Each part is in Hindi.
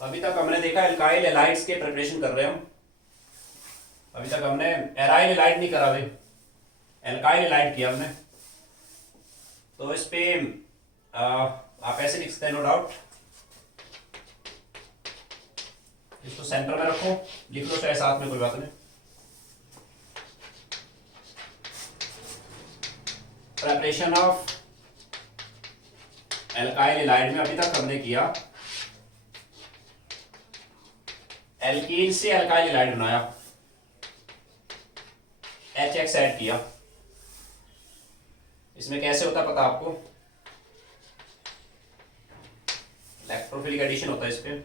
अभी तक हमने देखा एल्काइल एलाइड्स के प्रिपरेशन कर रहे हैं हम। अभी तक हमने एराइल एलाइड नहीं करा, भाई एल्काइल एलाइड किया हमने। तो इस पे आप ऐसे लिख सकते हैं, नो डाउट। इसको सेंटर में रखो, लिख लो चाहे साथ में, कोई बात नहीं। प्रिपरेशन ऑफ एल्काइल एलाइड में अभी तक हमने किया एल्कीन से एल्काइल एलाइड बनाया, HX ऐड किया। इसमें कैसे होता है पता आपको? इलेक्ट्रोफिलिक एडिशन होता है इस पे।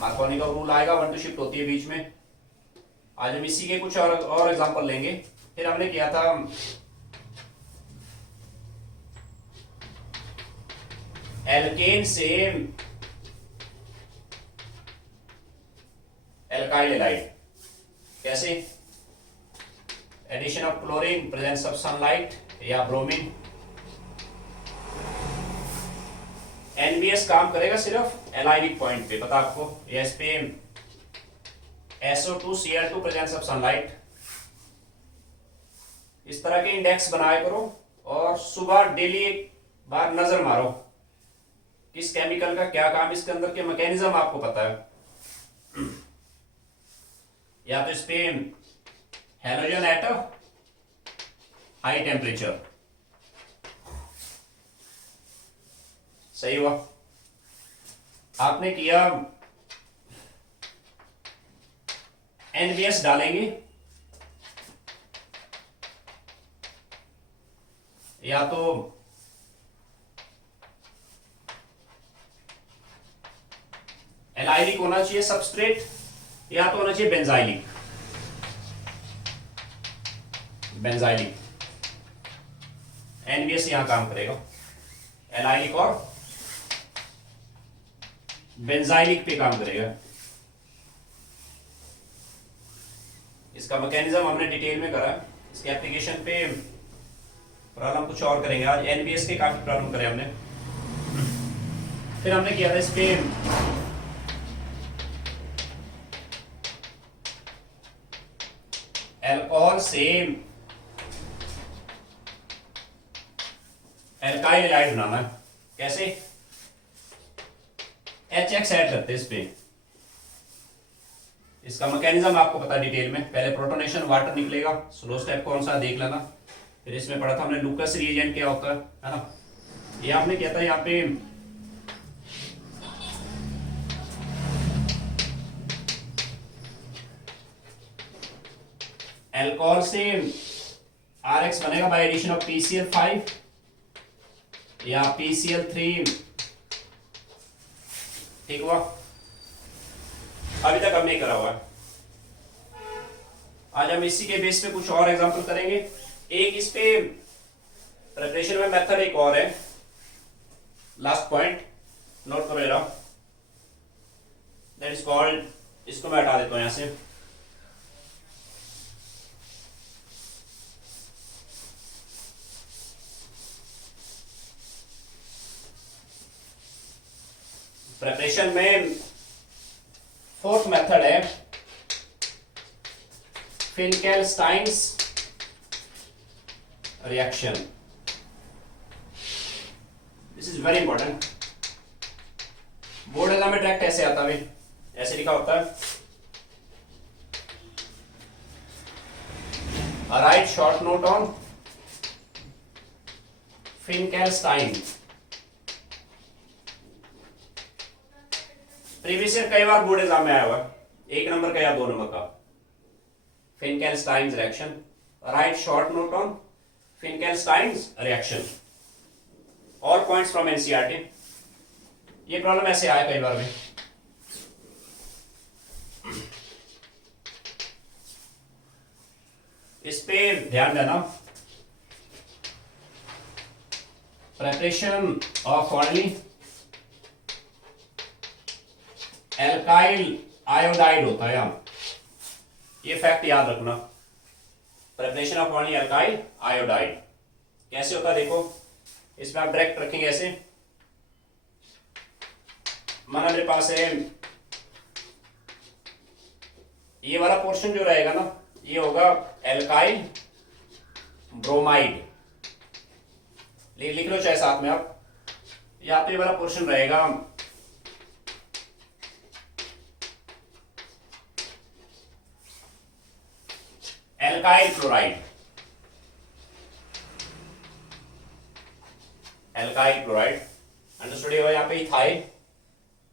मार्कोनी का रूल आएगा, 1 2 शिफ्ट होती है बीच में। आज हम इसी के कुछ और एग्जांपल लेंगे। फिर हमने किया था एल्केन से एल्काइल एलाइड। कैसे? Addition of chlorine, presence of sunlight या ब्रोमीन। एनबीएस काम करेगा सिर्फ एलाइनिक पॉइंट पे, पता आपको? या इस पे SO2Cl2 प्रेजेंस ऑफ सनलाइट। इस तरह के इंडेक्स बनाया करो और सुबह डेली एक बार नजर मारो किस केमिकल का क्या काम, इसके अंदर के मैकेनिज्म आपको पता है। या तो इस पे हेलोजन एट हाई टेम्परेचर, सही हुआ। आपने किया एनबीएस डालेंगे या तो एलाइलिक होना चाहिए सबस्ट्रेट, या तो होना चाहिए बेंजाइलिक। बेंजाइलिक एनबीएस यहां काम करेगा, एलाइलिक और बेंजाइलिक पे काम करेगा। इसका मैकेनिज्म हमने डिटेल में करा, इसके एप्लीकेशन पे प्रॉब्लम कुछ और करेंगे आज। एनबीएस के काफी प्रॉब्लम करे हमने। फिर हमने किया था इस पे अल्कोहल से एल्काइल एलाइड बनाना है। कैसे? HX ऐड करते हैं इस पे। इसका मैकेनिज्म आपको पता डिटेल में। पहले प्रोटोनेशन वाटर निकलेगा, स्लो स्टेप कौन सा देख लेना। फिर इसमें पढ़ा था हमने लूकस रिएजेंट क्या होता है ना। ये आपने किया था यहाँ पे अल्कोहल से RX बनेगा बाय एडिशन ऑफ PCl5 या PCl3। ठीक हुआ? अभी तक हमने करा हुआ है। आज हम इसी के बेस पे कुछ और एग्जांपल करेंगे। एक इस पे प्रिपरेशन में मेथड एक और है, लास्ट पॉइंट नोट करो जरा, दैट इज कॉल्ड, इसको मैं हटा देता हूं यहां से। प्रिपरेशन में फोर्थ मेथड है Finkelstein's reaction. This is very important. Board exam में ट्रैक कैसे आता है? ऐसे लिखा होता है, write short note on Finkelstein. Previous year कई बार बोर्ड एग्जाम में आया हुआ, 1 नंबर का या 2 नंबर का। Finkelstein's reaction, write short note on Finkelstein's reaction. All points from NCERT. ये प्रॉब्लम ऐसे आया कई बार में। इस पे ध्यान देना, preparation of only alkyl iodide होता है यहां, ये फैक्ट याद रखना। Preparation of only alkyl iodide कैसे होता है देखो, इसमें आप डायरेक्ट रखेंगे ऐसे, माना मेरे पास है ये वाला पोर्शन जो रहेगा ना, ये होगा एल्काइल ब्रोमाइड। लिख लो चाहे साथ में आप, या तो ये वाला पोर्शन रहेगा alkyl chloride, alkyl chloride understood होगा। यहाँ पे इथाइल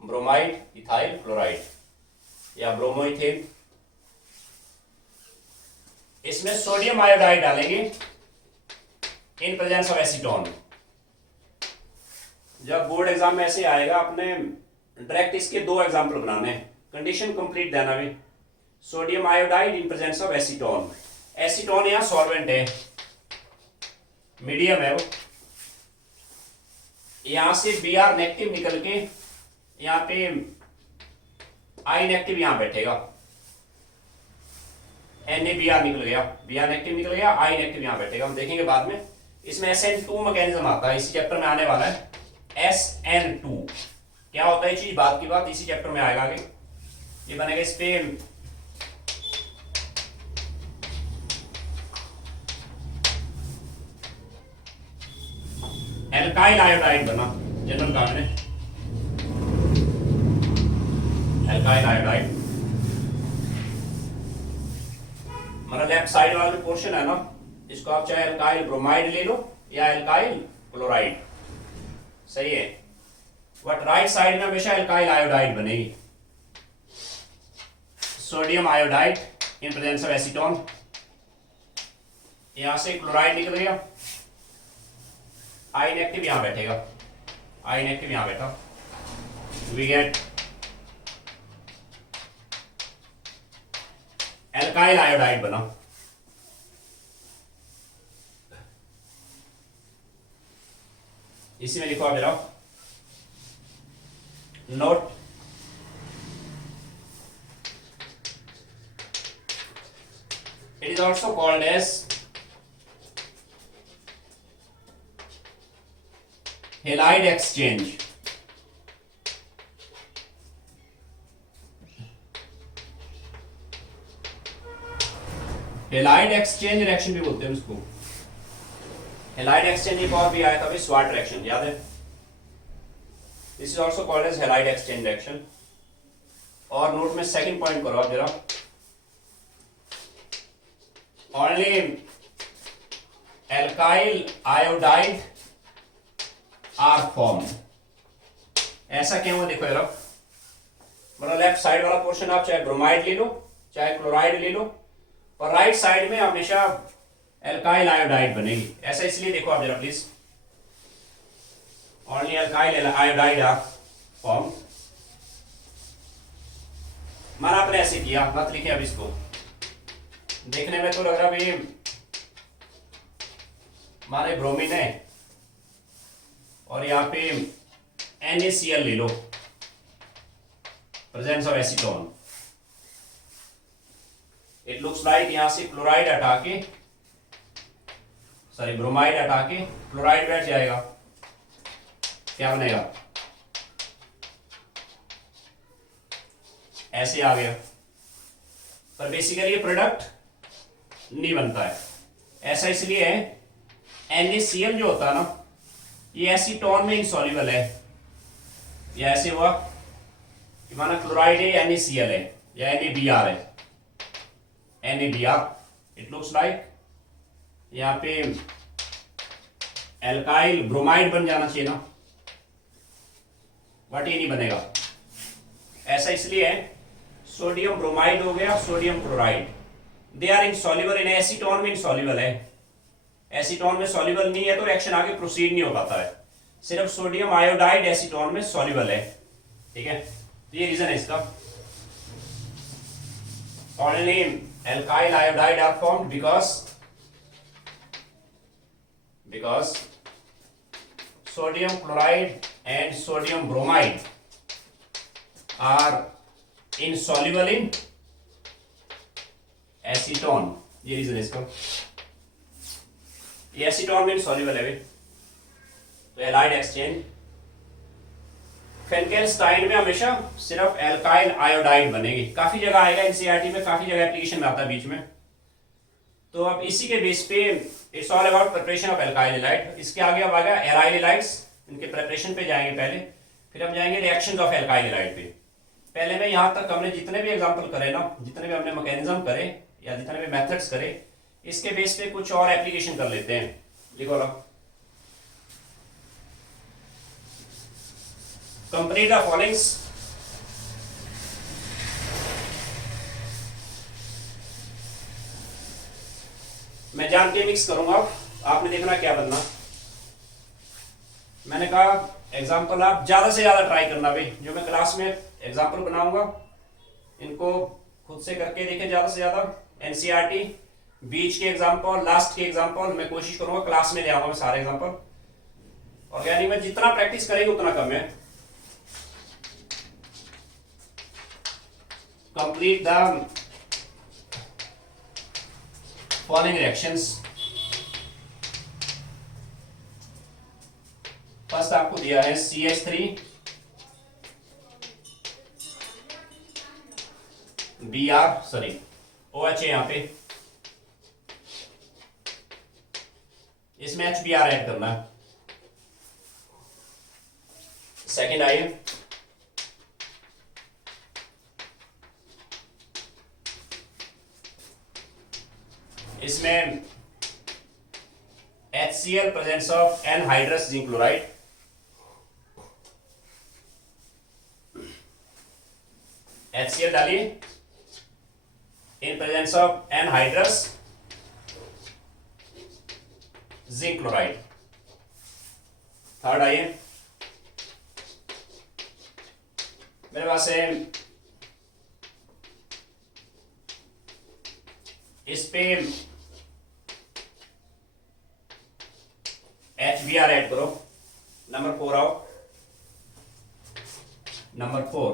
ब्रोमाइड, इथाइल क्लोराइड या ब्रोमोइथेन। इसमें सोडियम आयोडाइड डालेंगे इन प्रेजेंस ऑफ एसीटोन। जब बोर्ड एग्जाम में ऐसे आएगा, अपने डायरेक्ट इसके दो एग्जाम्पल बनाने, कंडीशन कंप्लीट देना भी। Sodium iodide in presence of acetone. Acetone यहाँ सॉल्वेंट है, मीडियम है वो। यहां से Br नेगेटिव निकल के यहाँ पे I नेगेटिव यहां बैठेगा, NaBr निकल गया, Br नेगेटिव निकल गया, I नेगेटिव यहां बैठेगा। हम देखेंगे बाद में। इसमें SN2 मैकेनिज्म आता है, इसी चैप्टर में आने वाला है। SN2 क्या होता है चीज, बात की बात इसी चैप्टर में आएगा आगे। ये बनेगा इस पे एल्काइल आयोडाइड बना, जनरल काम में एल्काइल आयोडाइड। हमारा लेफ्ट साइड वाला जो पोर्शन है ना, इसको आप चाहे एल्काइल ब्रोमाइड ले लो या एल्काइल क्लोराइड, सही है। बट राइट साइड में हमेशा एल्काइल आयोडाइड बनेगी। Sodium iodide in presence of acetone. यहां से क्लोराइड निकल गया, I नेगेटिव यहां बैठेगा, I नेगेटिव यहां बैठा, वी गेट एल्काइल आयोडाइड बना। इसी में लिखो आप जरा note, it is also called as halide exchange. Halide exchange reaction भी बोलते हैं उसको। हेलाइड एक्सचेंज एक और भी आया था, स्वाट रिएक्शन, याद है। This is also called as halide exchange reaction. और नोट में सेकंड पॉइंट करो आप जरा, only alkyl iodide are form. ऐसा क्यों है देखो जरा, मतलब लेफ्ट साइड वाला पोर्शन आप चाहे ब्रोमाइड ले लो चाहे क्लोराइड ले लो, और राइट साइड में हमेशा एल्काइल आयोडाइड बनेगी। ऐसा इसलिए देखो आप जरा please, only alkyl iodide are form. माना आपने ऐसे किया, मत लिखे अब इसको, देखने में तो लग रहा भाई हमारे ब्रोमीन है और यहाँ पे NaCl ले लो, presence of acetone. It looks like यहां से क्लोराइड हटा के, सॉरी ब्रोमाइड हटा के क्लोराइड बैठ जाएगा, क्या बनेगा, ऐसे आ गया। पर बेसिकली ये प्रोडक्ट नहीं बनता है। ऐसा इसलिए है, NaCl जो होता है ना, ये एसीटोन में इनसॉल्युबल है। ये ऐसे हुआ कि माना क्लोराइड है, NaCl है या NaBr है, NaBr। इट लुक्स लाइक यहाँ पे एल्काइल ब्रोमाइड बन जाना चाहिए ना, बट ये नहीं बनेगा। ऐसा इसलिए है, सोडियम ब्रोमाइड हो गया, sodium chloride, they are insoluble in acetone में, इनसॉल्युबल है। एसीटोन में सॉल्युबल नहीं है तो रिएक्शन आगे प्रोसीड नहीं हो पाता है। सिर्फ सोडियम आयोडाइड एसीटोन में सॉल्युबल है, ठीक है। तो ये रीजन है इसका। Only alkyl iodide are formed because sodium chloride and sodium bromide are insoluble in acetone. ये रीजन है इसका। ये एसीटोन में इनसॉल्युबल है। तो एलाइड एक्सचेंज फेनकेल्स्टाइन में हमेशा सिर्फ एल्काइल आयोडाइड बनेगी, काफी जगह आएगा एनसीईआरटी में, काफी जगह एप्लीकेशन में आता है बीच में। तो अब इसी के बेस पे it's all about preparation of alkyl halide. इसके आगे अब आएगा एराइल हैलाइड्स, इनके प्रिपरेशन पे जाएंगे पहले, फिर हम जाएंगे रिएक्शंस ऑफ एल्काइल हैलाइड पे। पहले में यहाँ तक हमने जितने भी एग्जांपल करे ना, जितने भी हमने मैकेनिज्म करे या जितने भी मेथड्स करे, इसके बेस पे कुछ और एप्लीकेशन कर लेते हैं। लिखो लो, कंपनी द फॉलोइंग्स। मैं जान के मिक्स करूंगा, आपने देखना क्या बनना। मैंने कहा एग्जाम्पल आप ज्यादा से ज्यादा ट्राई करना भाई, जो मैं क्लास में एग्जाम्पल बनाऊंगा इनको खुद से करके देखें ज्यादा से ज्यादा। एनसीईआरटी, बीच के एग्जाम्पल, लास्ट के एग्जाम्पल मैं कोशिश करूंगा क्लास में ले आऊंगा मैं सारे एग्जाम्पल। ऑर्गेनिक में जितना प्रैक्टिस करेंगे उतना कम है। Complete the following reactions. First आपको दिया है CH3 Br सॉरी OH है यहां पे, इसमें HBr ऐड करना है। सेकेंड आइए, इसमें HCl presence of anhydrous zinc chloride. HCl डालिए in presence of anhydrous zinc chloride. Third आइए, मेरे पास है इस पे HBr ऐड करो। नंबर 4 आओ, नंबर 4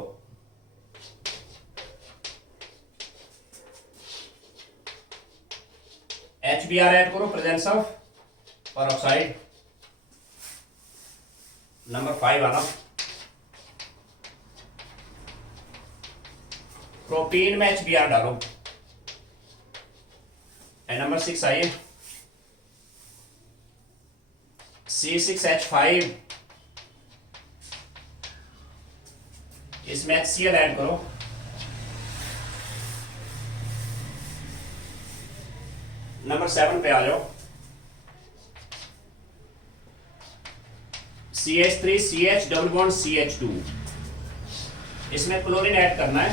HBr ऐड करो प्रेजेंस ऑफ परऑक्साइड। नंबर 5 आना, प्रोपीन में HBr डालो। एंड नंबर 6 आइए, C6H5, इसमें HCl ऐड करो। नंबर 7 पे आ जाओ, CH3CH डबल बॉन्ड CH2, इसमें क्लोरीन ऐड करना है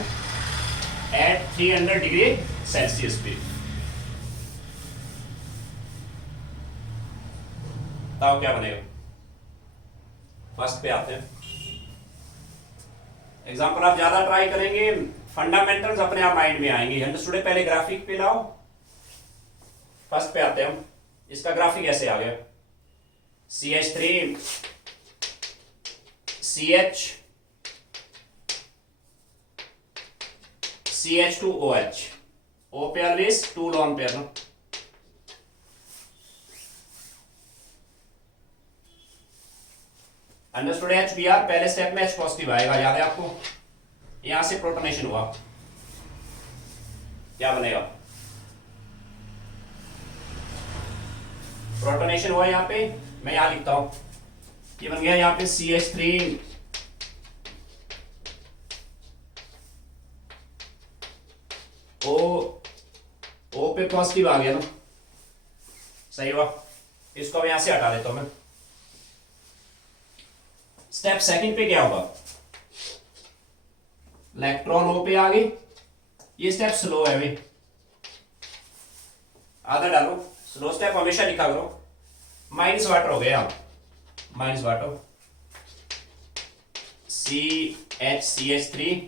एट 300 डिग्री सेल्सियस पे। बताओ क्या बनेगा। फर्स्ट पे आते हैं, एग्जांपल आप ज्यादा ट्राई करेंगे, फंडामेंटल्स अपने आप माइंड में आएंगे। अंडरस्टूड है, पहले ग्राफिक पे लाओ। फर्स्ट पे आते हैं हम, इसका ग्राफिक ऐसे आ गया, CH3 CH CH2OH, O pair base 2 long pair ना। अंडरस्टूड है, HBr पहले स्टेप में H पॉजिटिव आएगा, याद है आपको। यहां से प्रोटोनेशन हुआ, क्या बनेगा, प्रोटोनेशन हुआ यहां पे। मैं यहां लिखता हूं, ये बन गया यहां पे CH3 O पे पॉजिटिव आ गया ना, सही हुआ। इसको अब यहां से हटा देता हूं मैं। स्टेप सेकंड पे क्या होगा, इलेक्ट्रॉन O पे आ गई। ये स्टेप स्लो है भाई, आधा डालो। स्लो स्टेप हमेशा लिखा करो। माइनस वाटर हो गया, माइनस वाटर CH3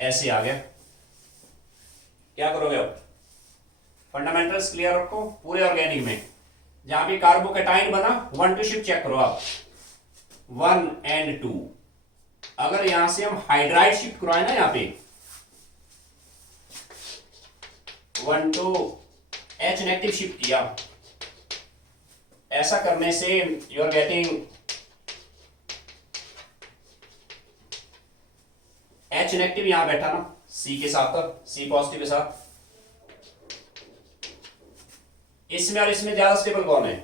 ऐसे आ गया। क्या करोगे अब, फंडामेंटल्स क्लियर रखो पूरे ऑर्गेनिक में। जहां भी कार्बोकेटाइन बना 1 2 शिफ्ट चेक करो आप, 1 और 2। अगर यहां से हम हाइड्राइड शिफ्ट करवाए ना, यहां पे 1 2 H नेगेटिव शिफ्ट किया, ऐसा करने से you are getting H negative यहां बैठा ना C के साथ, C पॉजिटिव के साथ। इसमें और इसमें ज्यादा स्टेबल कौन है?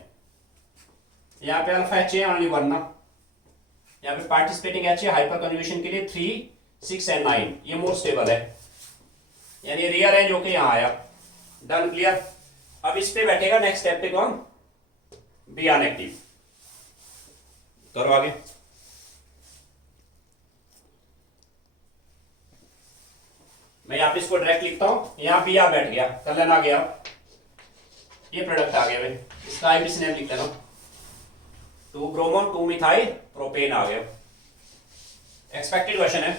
यहाँ पे अल्फा H है ओनली 1 ना, यहाँ पे पार्टिसिपेटिंग H है हाइपर कन्जुगेशन के लिए 3, 6 एंड 9, ये मोर स्टेबल है, यानी रीअरेंज होके यहाँ आया। Done, clear. अब इस पे बैठेगा नेक्स्ट स्टेप पे कौन? Br negative. करो आगे। मैं यहाँ पे इसको डायरेक्ट लिखता हूं, यहाँ Br बैठ गया, कलन आ गया, ये प्रोडक्ट आ गया भाई, इसका आईपीसी नेम लिख लेना, 2 ब्रोमोन 2 मिथाइल प्रोपेन आ गया। एक्सपेक्टेड क्वेश्चन है,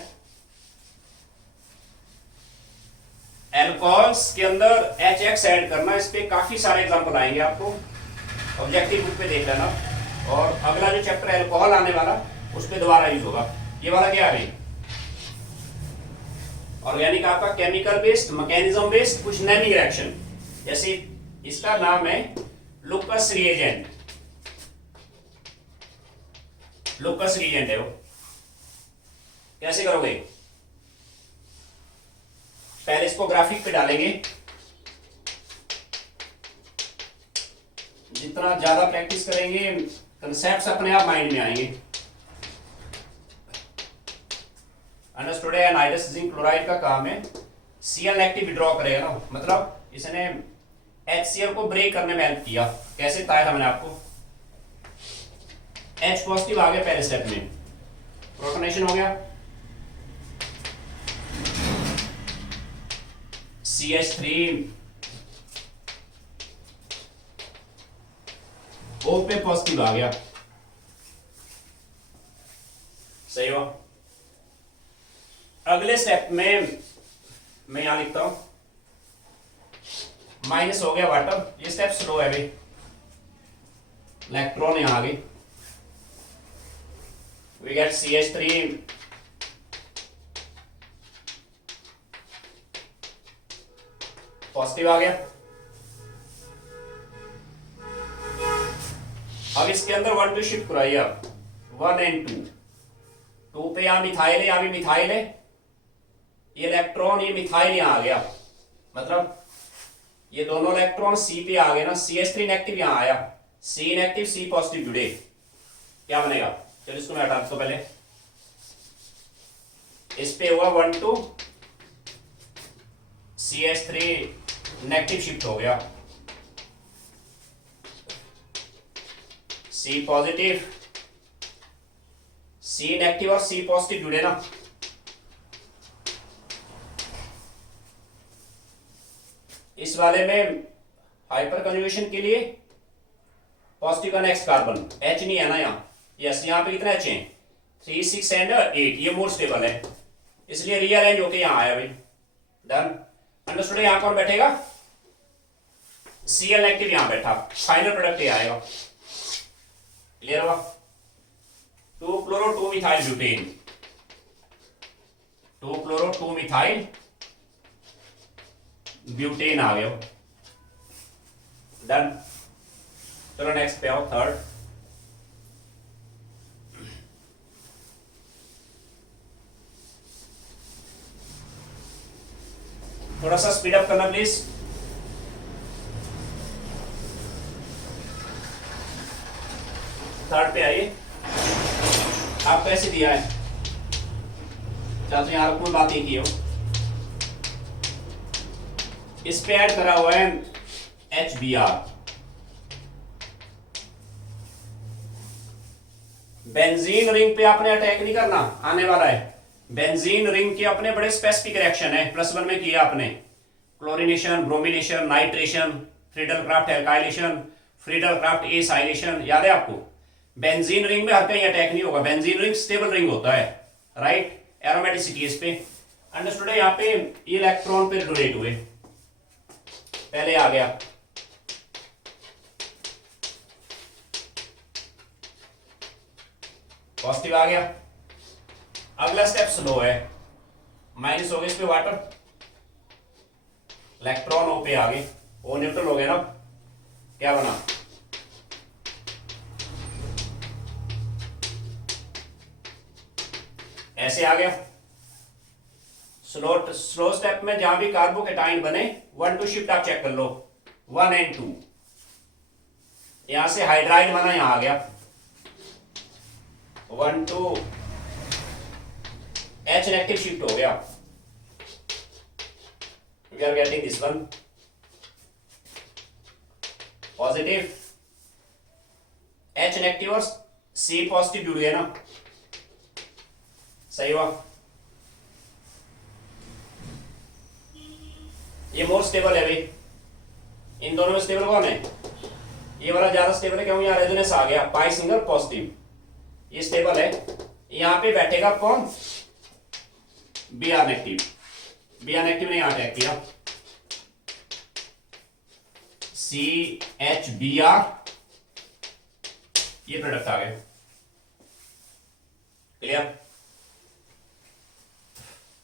एल्कोहल्स के अंदर HX ऐड करना, इस पे काफी सारे एग्जांपल आएंगे आपको, ऑब्जेक्टिव बुक पे देख लेना। और अगला जो चैप्टर एल्कोहल आने वाला उस पे दोबारा यूज होगा। ये वाला क्या है? ऑर्गेनिक आपका केमिकल बेस्ड, मैकेनिज्म बेस्ड, कुछ नेमिंग रिएक्शन, जैसे इसका नाम है लुकस रिएजेंट, लुकस रिएजेंट है वो। कैसे करोगे? पहले इसको ग्राफिक पे डालेंगे, जितना ज्यादा प्रैक्टिस करेंगे कंसेप्ट्स अपने आप माइंड में आएंगे। अंडरस्टूड है? एनाइडस जिंक क्लोराइड का काम है Cl नेगेटिव विड्रॉ करेगा ना, मतलब इसने HCl को ब्रेक करने में हेल्प किया। कैसे बताया था मैंने आपको? H पॉजिटिव आ गया पहले स्टेप में, प्रोटोनेशन हो गया, CH3 O पे पॉजिटिव आ गया, सही हो। अगले स्टेप में मैं यहां लिखता हूं माइनस हो गया वाटर, ये स्टेप स्लो है भाई, इलेक्ट्रॉन यहां आ गई, वी गेट CH3 पॉजिटिव आ गया। अब इसके अंदर 1 2 शिफ्ट कराइए आप, 1 एंड 2, 2 पे यहां मिथाइल है, यहां भी मिथाइल है, ये इलेक्ट्रॉन ये मिथाइल यहां आ गया, मतलब ये दोनों इलेक्ट्रॉन C पे आ गए ना, CH3 नेगेटिव यहां आया, C नेगेटिव C पॉजिटिव जुड़े, क्या बनेगा? चलो इसको मैं हटा देता हूं पहले, इस पे हुआ 1 2, CH3 नेगेटिव शिफ्ट हो गया, C पॉजिटिव, C नेगेटिव और C पॉजिटिव जुड़े ना, इस वाले में हाइपर कन्जुगेशन के लिए पॉजिटिव का नेक्स्ट कार्बन H नहीं है ना यहाँ, यस, यहाँ पे कितना H है? 3 6 एंड 8, ये मोर स्टेबल है, इसलिए रीअरेंज होके यहाँ आया भाई। Done, understood. यहाँ कौन बैठेगा? Cl नेगेटिव यहाँ बैठा, फाइनल प्रोडक्ट ये आएगा, क्लियर हुआ? 2 chloro 2 methyl butane, 2 chloro 2 methyl butane आ गया। डन, चलो नेक्स्ट पे आओ, थर्ड। थोड़ा सा स्पीड अप करना प्लीज। थर्ड पे आइए, आप कैसे दिया है? चाहते तो यहाँ कोई बात एक ही हो, इस पे ऐड करा हुआ है HBr, बेंजीन रिंग पे आपने अटैक नहीं करना, आने वाला है। बेंजीन रिंग के अपने बड़े स्पेसिफिक रिएक्शन है, +1 में किया आपने, chlorination, bromination, nitration, Friedel craft alkylation, Friedel Crafts acylation, याद है आपको? बेंजीन रिंग में हर कहीं अटैक नहीं होगा, बेंजीन रिंग स्टेबल रिंग होता है, राइट? एरोमेटिसिटी इस पे, अंडरस्टूड है? यहाँ पे ये इलेक्ट्रॉन पे डोनेट हुए, पहले आ गया, पॉजिटिव आ गया। अगला स्टेप स्लो है, माइनस हो गया, इस पे वाटर, इलेक्ट्रॉन ओ पे आ गए, ओ न्यूट्रल हो गया ना, क्या बना? ऐसे आ गया, स्लो स्टेप में जहां भी कार्बोकेटाइन बने 1 2 शिफ्ट आप चेक कर लो 1 एंड 2। यहां से हाइड्राइड बना यहां आ गया 1 2 H नेगेटिव शिफ्ट हो गया। We are getting this one positive H negative और C पॉजिटिव जुड़ गए ना, सही हुआ। ये मोर स्टेबल है भाई, इन दोनों में स्टेबल कौन है? ये वाला ज्यादा स्टेबल है क्योंकि यहाँ रेजोनेंस आ गया पाई सिंगल पॉजिटिव, ये स्टेबल है। यहां पे बैठेगा कौन? B R negative, B R negative ने यहां अटैक किया CHBr, ये प्रोडक्ट आ गया। क्लियर?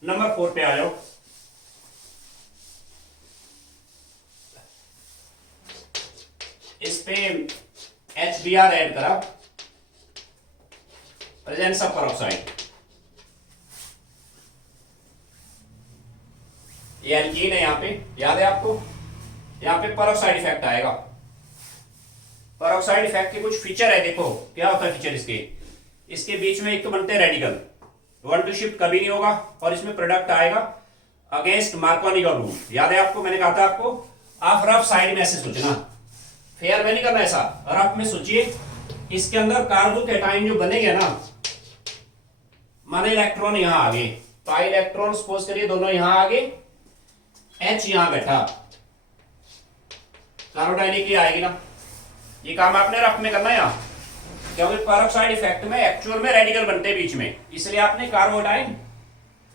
नंबर 4 पे आ जाओ। इस पे HBr ऐड करा, प्रेजेंस ऑफ पेरोक्साइड। ये एल्कीन है, यहां पे याद है आपको, यहां पे पेरोक्साइड इफेक्ट आएगा। पेरोक्साइड इफेक्ट के कुछ फीचर है, देखो क्या होता है फीचर इसके। इसके बीच में एक तो बनते हैं रेडिकल, 1 2 शिफ्ट कभी नहीं होगा, और इसमें प्रोडक्ट आएगा अगेंस्ट मार्कोनी का रूल। याद है आपको, मैंने कहा था आपको आप रफ साइड में ऐसे सोचना, फेयर में नहीं करना, ऐसा रफ में सोचिए। इसके अंदर कार्बोकेटाइन जो बनेंगे ना, माने इलेक्ट्रॉन यहां आगे, पाई इलेक्ट्रॉन सपोज करिए दोनों यहां आगे, H यहां बैठा, कार्बोडाइनिक आएगी ना। ये काम आपने रफ में करना है यहां, क्योंकि पेरोक्साइड इफेक्ट में एक्चुअल में रेडिकल बनते हैं बीच में, इसलिए आपने कार्बोडाइन,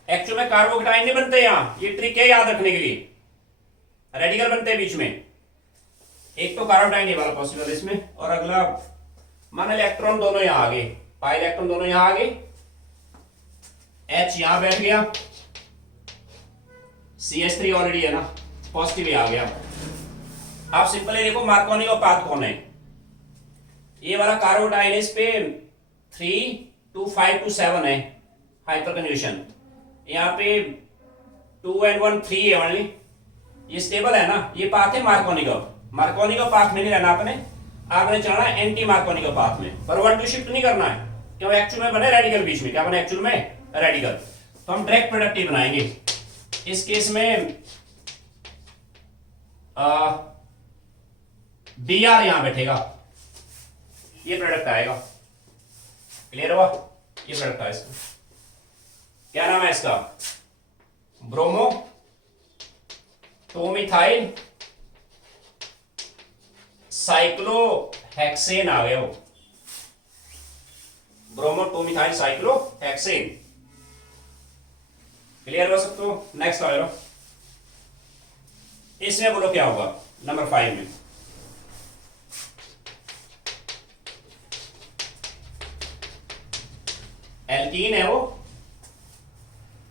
एक्चुअल में कार्बोकेटाइन नहीं बनते यहां, ये ट्रिक है याद रखने के लिए, रेडिकल बनते हैं बीच में। एक तो कार्बोडाइन ये वाला पॉसिबल है इसमें, और अगला मान इलेक्ट्रॉन दोनों यहां आगे, पाई इलेक्ट्रॉन दोनों यहां आगे, H यहां बैठ गया, CH3 ऑलरेडी है ना, पॉजिटिव ही आ गया। आप सिंपली देखो मार्कोनी का पाथ कौन है, ये वाला कार्बोडाइन इस पे 3 2 5 2 7 है हाइपर कन्वर्शन, यहाँ पे 2 and 1 3 है ओनली, ये स्टेबल है ना। ये पाथ है मार्कोनी का, मार्कोनी का पाथ में नहीं रहना आपने, आपने चलना एंटी मार्कोनी का पाथ में, पर 1 2 शिफ्ट नहीं करना है, क्यों एक्चुअल में बने रेडिकल बीच में, क्या बने एक्चुअल में रेडिकल, तो हम डायरेक्ट प्रोडक्ट ही बनाएंगे। इस केस में Br यहां बैठेगा, ये प्रोडक्ट आएगा। क्लियर हुआ? ये प्रोडक्ट आया इसका, क्या नाम है इसका? ब्रोमो टोमिथाइल साइक्लोहेक्सेन आ गया, वो ब्रोमो टोमिथाइल साइक्लोहेक्सेन। क्लियर हो सकते हो? नेक्स्ट आ जाओ, इसमें बोलो क्या होगा नंबर 5 में। एल्कीन है वो,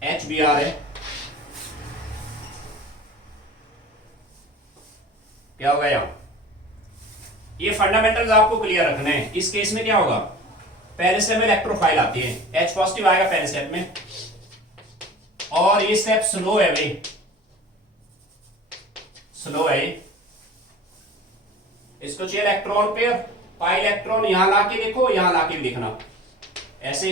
HBr है, क्या होगा यहां? ये फंडामेंटल्स आपको क्लियर रखने हैं। इस केस में क्या होगा, पहले स्टेप में इलेक्ट्रोफाइल आती है, H पॉजिटिव आएगा पहले स्टेप में, और ये स्टेप स्लो है भाई, स्लो है। इसको चाहिए इलेक्ट्रॉन पेयर, पाई इलेक्ट्रॉन यहां लाके देखो, यहां लाके भी देखना, ऐसे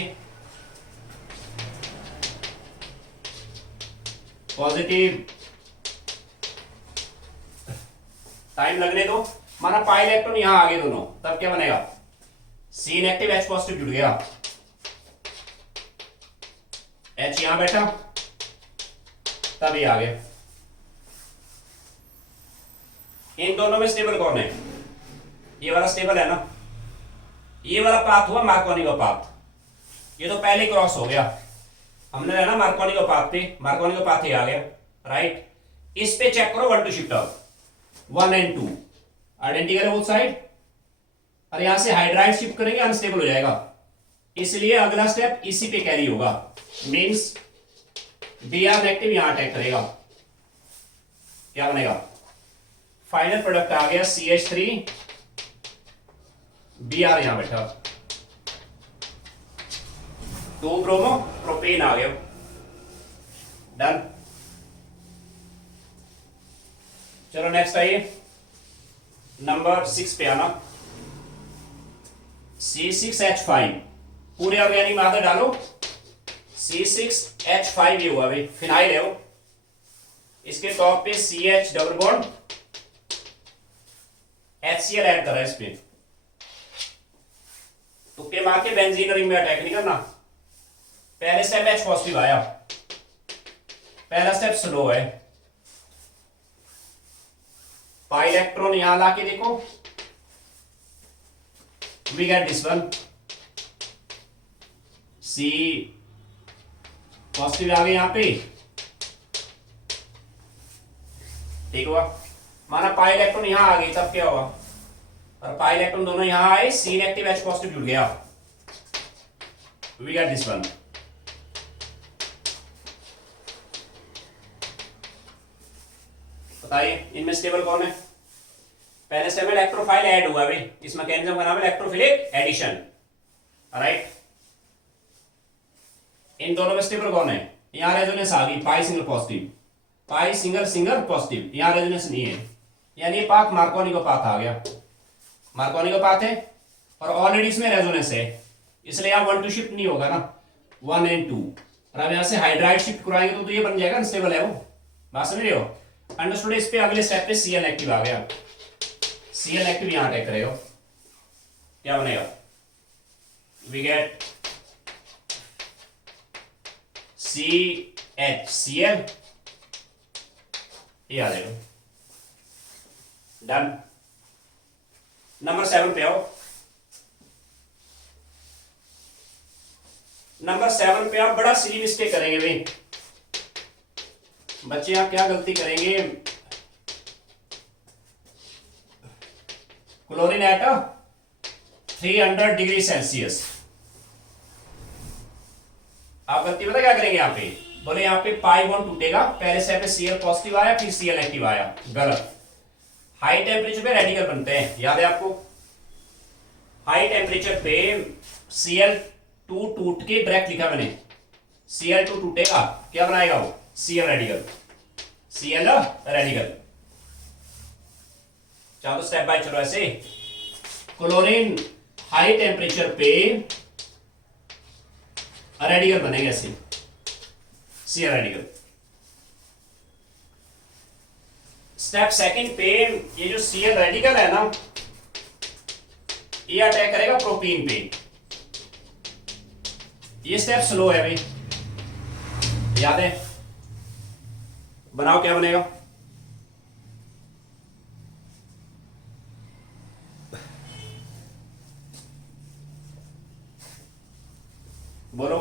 पॉजिटिव, टाइम लगने दो, माना पाई इलेक्ट्रॉन यहां आगे दोनों, तब क्या बनेगा? C नेगेटिव H पॉजिटिव जुड़ गया, H यहां बैठा, तब ये आ गया। इन दोनों में स्टेबल कौन है? ये वाला स्टेबल है ना, ये वाला पाथ हुआ मार्कोनी का पाथ, ये तो पहले क्रॉस हो गया, हमने रहना मार्कोनी का पाथ पे, मार्कोनी का पाथ ही आ गया, राइट। इस पे चेक करो 1 2 शिफ्ट आउट, 1 and 2 आइडेंटिकल है बोथ साइड, और यहां से हाइड्राइड शिफ्ट करेंगे अनस्टेबल हो जाएगा, इसलिए अगला स्टेप इसी पे कैरी होगा, मींस Br नेगेटिव यहां अटैक करेगा, क्या बनेगा? फाइनल प्रोडक्ट आ गया CH3, Br यहां बैठा, 2 ब्रोमो प्रोपेन आ गया, डन। चलो नेक्स्ट आइए, नंबर 6 पे आना। C6H5 पूरे ऑर्गेनिक मादे डालो। C6H5 ये हुआ भाई, फिनाइल है वो। इसके टॉप पे CH double bond, HCl add कर रहा है इस पे। तुक्के मार के बेंजीन रिंग में अटैक नहीं करना। पहले स्टेप H पॉजिटिव आया, पहला स्टेप स्लो है। पाई इलेक्ट्रॉन यहां लाके देखो, we get this one, C positive आ गए यहां पे, ठीक हुआ। माना पाई इलेक्ट्रॉन यहां आ गई, तब क्या हुआ, और पाई इलेक्ट्रॉन दोनों यहां आए, C नेगेटिव H पॉजिटिव जुड़ गया, वी गेट दिस वन। बताइए इनमें स्टेबल कौन है। पहले स्टेप में इलेक्ट्रोफाइल ऐड हुआ भाई, इस मैकेनिज्म का नाम है इलेक्ट्रोफिलिक एडिशन, राइट। इन दोनों में स्टेबल कौन है, यहां रेजोनेंस आ गई, पाई सिंगल पॉजिटिव, पाई सिंगल सिंगल पॉजिटिव, यहां रेजोनेंस नहीं है, यानी पाथ मार्कोनी का पाथ आ गया, मार्कोनी का पाथ है, और ऑलरेडी इसमें रेजोनेंस है, इसलिए यहां 1 2 शिफ्ट नहीं होगा ना, 1 and 2। और अब यहां से हाइड्राइड शिफ्ट कराएंगे तो ये बन जाएगा अनस्टेबल है वो, बात समझ रहे हो। अंडरस्टूड। इस पे अगले स्टेप पे Cl एक्टिव आ गया, Cl एक्टिव यहां अटैक करेगा, क्या बनेगा, वी गेट CHCl, ये आ जाएगा, डन। नंबर 7 पे आओ। नंबर 7 पे आप बड़ा सिली मिस्टेक करेंगे भाई बच्चे, आप क्या गलती करेंगे, क्लोरीन एट 300 डिग्री सेल्सियस। आप गलती पता क्या करेंगे यहां पे, बोले यहां पे पाई बॉन्ड टूटेगा, पहले स्टेप पे Cl पॉजिटिव आया, फिर Cl नेगेटिव आया, गलत। हाई टेम्परेचर पे रेडिकल बनते हैं, याद है आपको, हाई टेम्परेचर पे Cl2 टूट के डायरेक्ट लिखा मैंने, Cl2 टूटेगा, क्या बनाएगा वो, Cl रेडिकल, Cl रेडिकल। चलो स्टेप बाय चलो ऐसे, क्लोरीन हाई टेम्परेचर पे रेडिकल बनेगा ऐसे, Cl रेडिकल। स्टेप सेकंड पे ये जो Cl रेडिकल है ना, ये अटैक करेगा प्रोपीन पे, ये स्टेप स्लो है भाई, याद है, बनाओ क्या बनेगा, बोलो।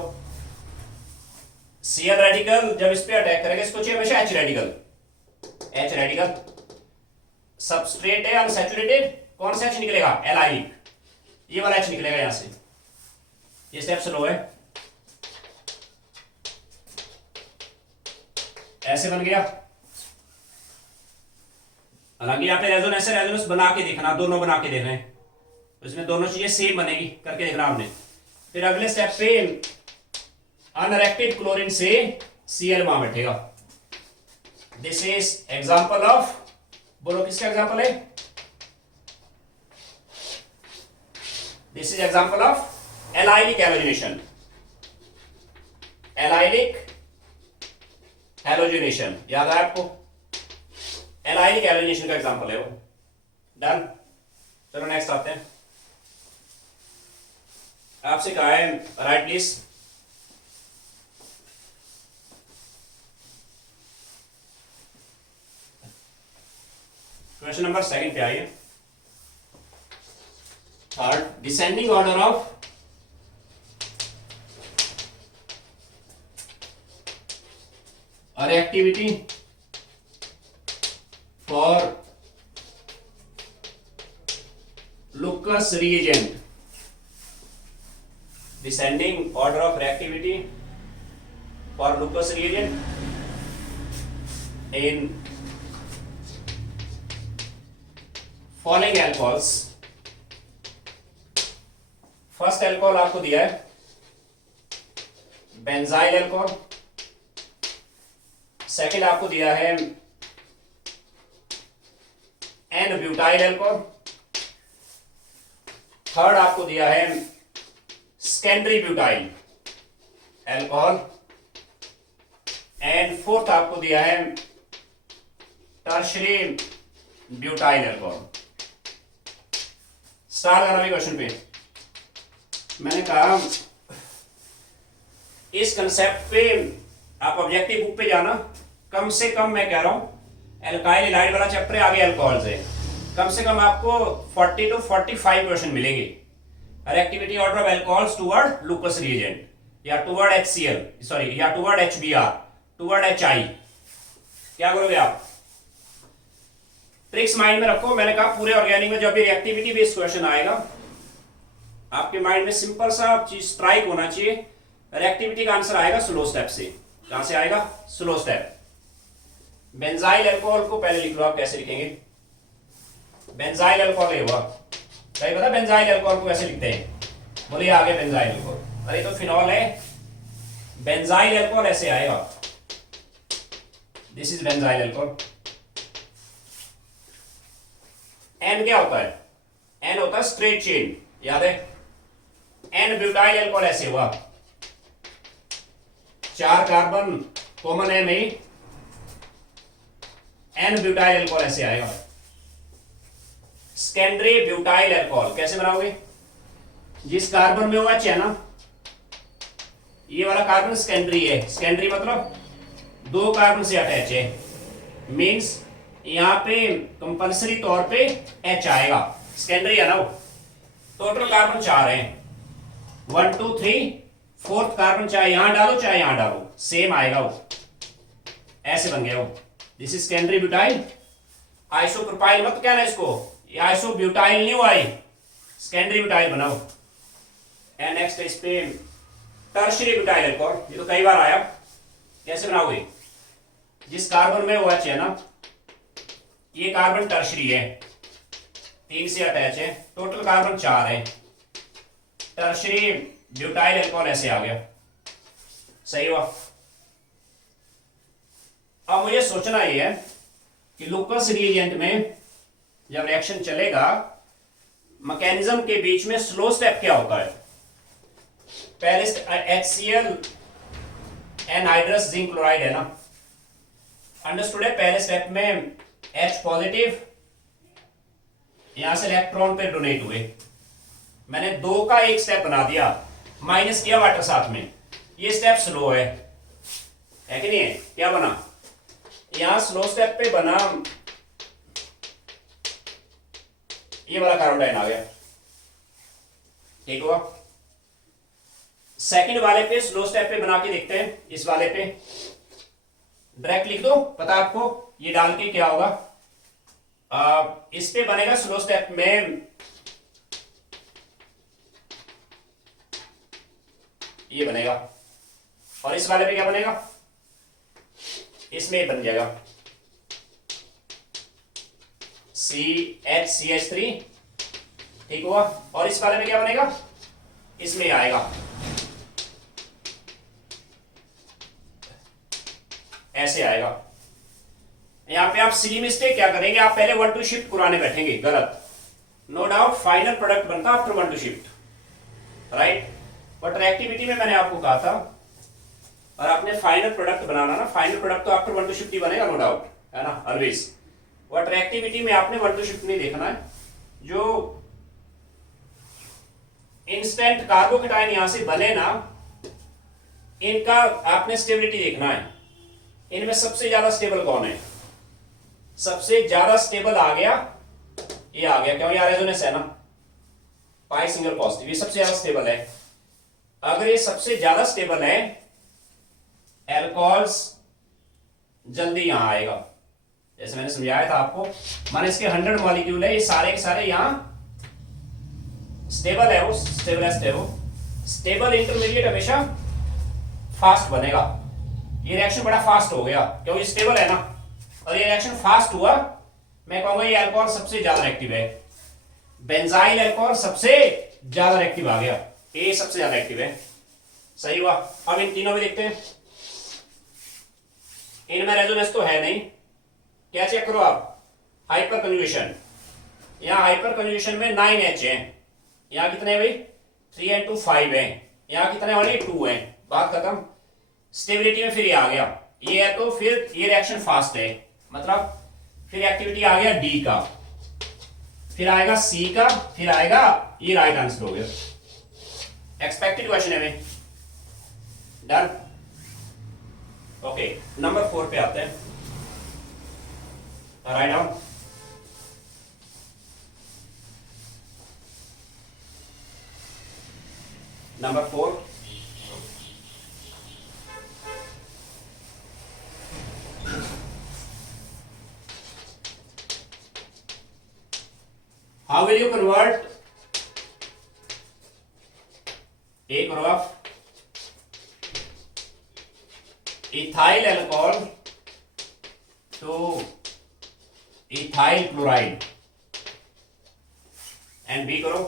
Cl रेडिकल जब इस पे अटैक करेगा, इसको चाहिए हमेशा H radical, H radical. Substrate है अनसैचुरेटेड, कौन सा H निकलेगा, एलाइलिक, ये वाला H निकलेगा यहां से, ये स्टेप स्लो है, ऐसे बन गया। हालांकि यहाँ पे रेजोनेंस बना के देखना, दोनों बना के देख रहे हैं, इसमें दोनों चीजें सेम बनेगी, करके देखना आपने। फिर अगले स्टेप पे अनरिएक्टेड क्लोरीन से Cl वहां बैठेगा, दिस इज एग्जांपल ऑफ, बोलो किसका एग्जांपल है, this is example of allylic halogenation, allylic halogenation, याद है आपको, एलाइलिक हैलोजिनेशन का एग्जांपल है वो, डन। चलो नेक्स्ट आते हैं, आपसे कहा है राइट प्लीज, क्वेश्चन नंबर 2 पे आइए। Third, descending order of reactivity for Lucas reagent, descending order of reactivity for Lucas reagent in following alcohols। First alcohol आपको दिया है बेंजाइल अल्कोहल, सेकंड आपको दिया है एन ब्यूटाइल एल्कोहल, थर्ड आपको दिया है secondary butyl alcohol, and fourth आपको दिया है टर्शरी ब्यूटाइल एल्कोहल। स्टार्ट करना भी क्वेश्चन पे। मैंने कहा इस कंसेप्ट पे आप ऑब्जेक्टिव बुक पे जाना, कम से कम मैं कह रहा हूं एल्काइल हैलाइड वाला चैप्टर है, आगे अल्कोहल से कम से कम आपको 40 to 45 क्वेश्चन मिलेंगे। Reactivity order of alcohols toward Lucas reagent, या टुवर्ड HCl, सॉरी, या टुवर्ड HBr, टुवर्ड HI। क्या करोगे आप? ट्रिक्स माइंड में रखो। मैंने कहा पूरे ऑर्गेनिक में जब भी रिएक्टिविटी बेस्ड क्वेश्चन आएगा, आपके माइंड में सिंपल सा चीज स्ट्राइक होना चाहिए, रिएक्टिविटी का आंसर आएगा स्लो स्टेप से। कहां से आएगा? Slow step. बेंजाइल अल्कोहल को पहले लिख लो। आप कैसे लिखेंगे? बेंजाइल अल्कोहल ये हुआ, सही पता बेंजाइल अल्कोहल को कैसे लिखते हैं? बोलिए आगे बेंजाइल अल्कोहल। अरे तो फिनॉल है, बेंजाइल अल्कोहल ऐसे आएगा, दिस इज बेंजाइल अल्कोहल। एन क्या होता है? एन होता है स्ट्रेट चेन, याद है? एन ब्यूटाइल अल्कोहल ऐसे हुआ, 4 कार्बन कॉमन है में, एन ब्यूटाइल अल्कोहल ऐसे आएगा। सेकेंडरी ब्यूटाइल अल्कोहल कैसे बनाओगे? जिस कार्बन में हुआ है ना, ये वाला कार्बन सेकेंडरी है। सेकेंडरी मतलब 2 कार्बन से अटैच है, मींस यहां पे कंपल्सरी तौर पे H आएगा। सेकेंडरी है ना वो। टोटल कार्बन 4 है, 1 2 3, फोर्थ कार्बन चाहे यहां डालो चाहे यहां डालो, सेम आएगा वो। ऐसे बन गया वो, this is secondary butyl. Isopropyl मत कहना इसको, ये आइसोब्यूटाइल नहीं हुआ, सेकेंडरी ब्यूटाइल बनाओ। एंड नेक्स्ट इस पे टर्शरी ब्यूटाइल अल्कोहल, ये तो कई बार आया। कैसे बनाओगे? जिस कार्बन में OH है ना, ये कार्बन टर्शरी है, 3 से अटैच है, टोटल कार्बन 4 है। टर्शरी ब्यूटाइल अल्कोहल ऐसे आ गया, सही हुआ। अब मुझे सोचना ये है कि लुकस रिएजेंट में जब रिएक्शन चलेगा, मैकेनिज्म के बीच में स्लो स्टेप क्या होता है? पहले HCl एनहाइड्रस जिंक क्लोराइड है ना, अंडरस्टूड है? पहले स्टेप में H पॉजिटिव यहां से इलेक्ट्रॉन पे डोनेट हुए, मैंने 2 का एक स्टेप बना दिया, माइनस किया वाटर साथ में, ये स्टेप स्लो है कि नहीं है? क्या बना? यहां स्लो स्टेप पे बना ये वाला कार्बन डाइन आ गया, ठीक हुआ। सेकंड वाले पे स्लो स्टेप पे बना के देखते हैं, इस वाले पे डायरेक्ट लिख दो, पता आपको ये डाल के क्या होगा। इस पे बनेगा स्लो स्टेप में ये बनेगा, और इस वाले पे क्या बनेगा? इसमें बन जाएगा CH3, ठीक हुआ। और इस वाले में क्या बनेगा? इसमें आएगा, ऐसे आएगा। यहां पे आप सिली मिस्टेक क्या करेंगे? आप पहले 1 to शिफ्ट कुराने बैठेंगे, गलत। नो डाउट फाइनल प्रोडक्ट बनता after 1 to shift, right? But reactivity में मैंने आपको कहा था, और आपने फाइनल प्रोडक्ट बनाना ना, फाइनल प्रोडक्ट तो आफ्टर 1 to शिफ्ट ही बनेगा, नो डाउट, है ना, ऑलवेज। बट रिएक्टिविटी में आपने 1 to शिफ्ट नहीं देखना है। जो इंस्टेंट कार्बोकेटाइन यहां से बने ना, इनका आपने स्टेबिलिटी देखना है। इनमें सबसे ज्यादा स्टेबल कौन है? सबसे ज्यादा स्टेबल आ गया, ये आ गया, क्यों? यार रेजोनेंस है ना, पाई सिंगल पॉजिटिव, ये सबसे ज्यादा स्टेबल है। अगर ये सबसे ज्यादा स्टेबल है, एल्कोहल्स जल्दी यहां आएगा। जैसे मैंने समझाया था आपको, माने इसके 100 मॉलिक्यूल है, ये सारे के सारे यहां स्टेबल है, वो स्टेबलेस्ट है। वो स्टेबल इंटरमीडिएट हमेशा फास्ट बनेगा। ये रिएक्शन बड़ा फास्ट हो गया क्योंकि स्टेबल है ना, और ये रिएक्शन फास्ट हुआ, मैं कहूंगा ये अल्कोहल सबसे ज्यादा एक्टिव है। बेंजाइल अल्कोहल सबसे ज्यादा एक्टिव आ गया, ये सबसे ज्यादा एक्टिव है, सही हुआ। अब इन तीनों में देखते हैं। इनमें रेजोनेंस तो है नहीं। क्या चेक करो आप, हाइपर कंजुगेशन, यहाँ हाइपर कंजुगेशन में 9H है, यहाँ कितने भाई 3 and 2 5 है, यहाँ कितने वाले 2 है, बात खत्म। स्टेबिलिटी में फिर ये आ गया, ये है तो फिर ये रिएक्शन फास्ट है, मतलब फिर एक्टिविटी आ गया डी का, फिर आएगा सी का, फिर आएगा ये राइट आंसर हो गया। एक्सपेक्टेड क्वेश्चन है भाई, डन। ओके नंबर 4 पे आते हैं, write down. Number 4, how will you convert a of ethyl alcohol to ethyl chloride and B करो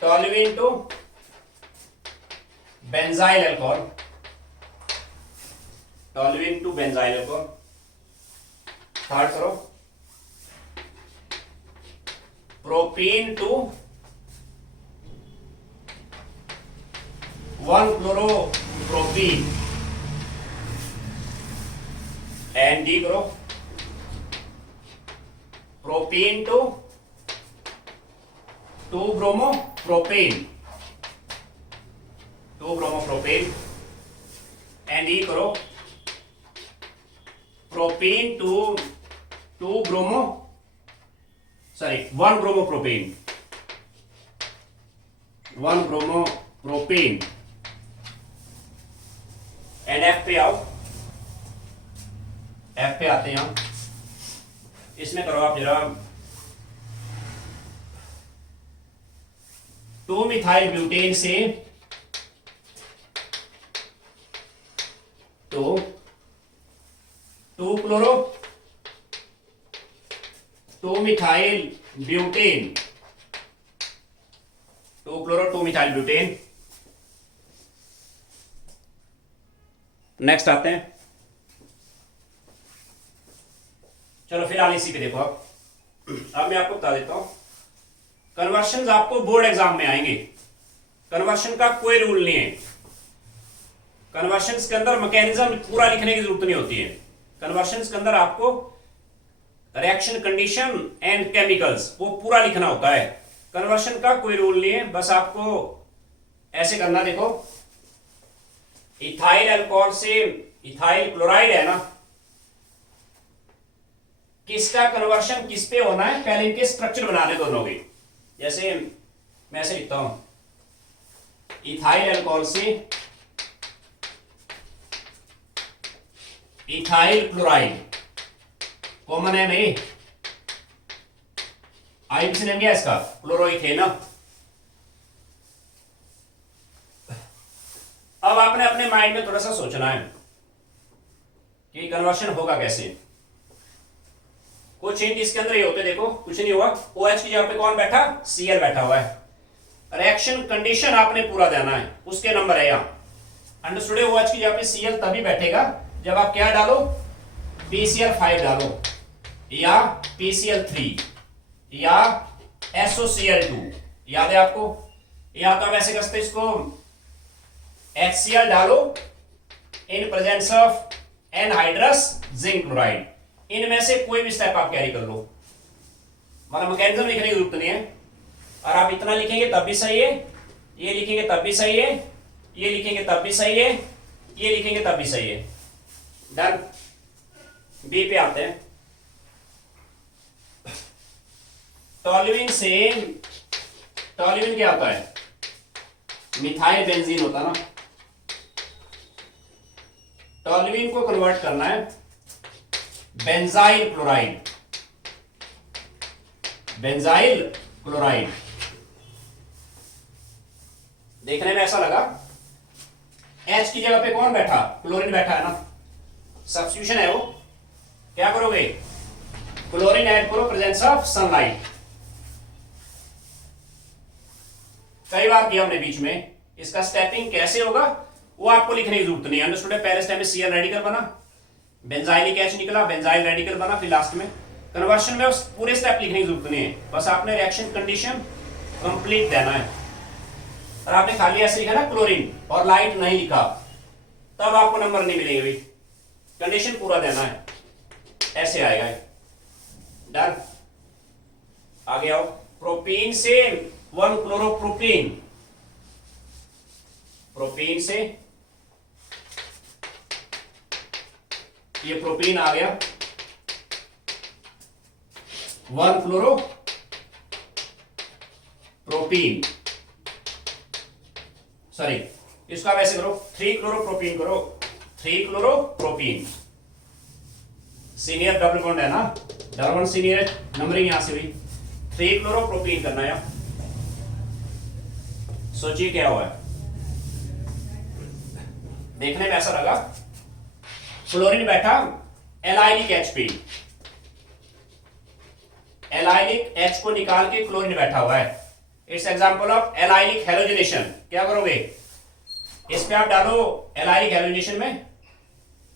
toluene to benzyl alcohol, toluene to benzyl alcohol। Third करो propene to 1-chloro-propene and D करो propene to 2-bromopropane, 2-bromopropane and E करो propene to 1-bromopropane, 1-bromopropane and F पे आओ, एफ पे आते हैं हम। इसमें करो आप जरा 2-methyl ब्यूटेन से तो 2-methyl butane, 2-methyl butane। Next आते हैं, चलो फिलहाल इसी पे देखो। अब मैं आपको बता देता हूं, कन्वर्शन आपको बोर्ड एग्जाम में आएंगे, कन्वर्शन का कोई रूल नहीं है, कन्वर्शन के अंदर मैकेनिज्म पूरा लिखने की जरूरत नहीं होती है। कन्वर्शन के अंदर आपको रिएक्शन कंडीशन एंड केमिकल्स वो पूरा लिखना होता है, कन्वर्शन का कोई रूल नहीं है। बस आपको ऐसे करना, देखो इथाइल अल्कोहल से इथाइल क्लोराइड है ना, किसका कन्वर्शन किस पे होना है, पहले इनके स्ट्रक्चर बनाने दोनों के। जैसे मैं ऐसे लिखता हूं, इथाइल अल्कोहल से इथाइल क्लोराइड कॉमन है नहीं, आईपीसी नेम क्या है इसका, क्लोरोइथेन। अब आपने अपने माइंड में थोड़ा सा सोचना है कि कन्वर्शन होगा कैसे। कुछ हिंट इसके अंदर ये होते, देखो कुछ नहीं हुआ, OH की जगह पे कौन बैठा, Cl बैठा हुआ है। रिएक्शन कंडीशन आपने पूरा देना है, उसके नंबर है यहाँ अंडरस्टूड। OH की जगह पे Cl तभी बैठेगा जब आप क्या डालो, PCl5 डालो या PCl3 या SOCl2, याद है आपको। या तो आप ऐसे करते इसको HCl डालो in presence of anhydrous zinc chloride, इनमें से कोई भी स्टेप आप कैरी कर लो, मतलब मैकेनिज्म लिखने की जरूरत नहीं है। और आप इतना लिखेंगे तब भी सही है, ये लिखेंगे तब भी सही है, ये लिखेंगे तब भी सही है, ये लिखेंगे तब भी सही है। डन। बी पे आते हैं, टॉल्यूइन से, टॉल्यूइन क्या होता है, मिथाइल बेंजीन होता है ना, टॉल्यूइन को कन्वर्ट करना है बेंजाइल क्लोराइड, बेंजाइल क्लोराइड। देखने में ऐसा लगा, H की जगह पे कौन बैठा, क्लोरीन बैठा है ना, सब्स्टिट्यूशन है वो। क्या करोगे, क्लोरीन ऐड करो प्रेजेंस ऑफ सनलाइट। कई बार किया हमने बीच में, इसका स्टेपिंग कैसे होगा वो आपको लिखने की जरूरत नहीं है। अंडरस्टूड है? पहले स्टेप में Cl रेडिकल बना, बेंजाइलिक H निकला, बेंजाइल रेडिकल बना, फिर लास्ट में कन्वर्शन में उस पूरे स्टेप लिखने की जरूरत नहीं है, बस आपने रिएक्शन कंडीशन कंप्लीट देना है। और आपने खाली ऐसे लिखा ना क्लोरीन और लाइट नहीं लिखा, तब आपको नंबर नहीं मिलेंगे भाई। कंडीशन पूरा देना है, ऐसे आएगा। डन। आगे आओ। प्रोपीन से 1 क्लोरोप्रोपीन, प्रोपीन से ये प्रोपीन आ गया, 1 क्लोरो प्रोपीन, सॉरी इसको आप ऐसे करो, 3 क्लोरोप्रोपीन करो, 3 क्लोरोप्रोपीन। सीनियर डबल बॉन्ड है ना, डबल बॉन्ड सीनियर नंबरिंग यहां से हुई, 3 क्लोरोप्रोपीन करना है। सोचिए क्या हुआ है, देखने में ऐसा लगा क्लोरीन बैठा एलाइलिक H पे, एलाइलिक H को निकाल के क्लोरीन बैठा हुआ है। It's example of allylic halogenation. क्या करोगे, इस पे आप डालो एलाइलिक हैलोजिनेशन में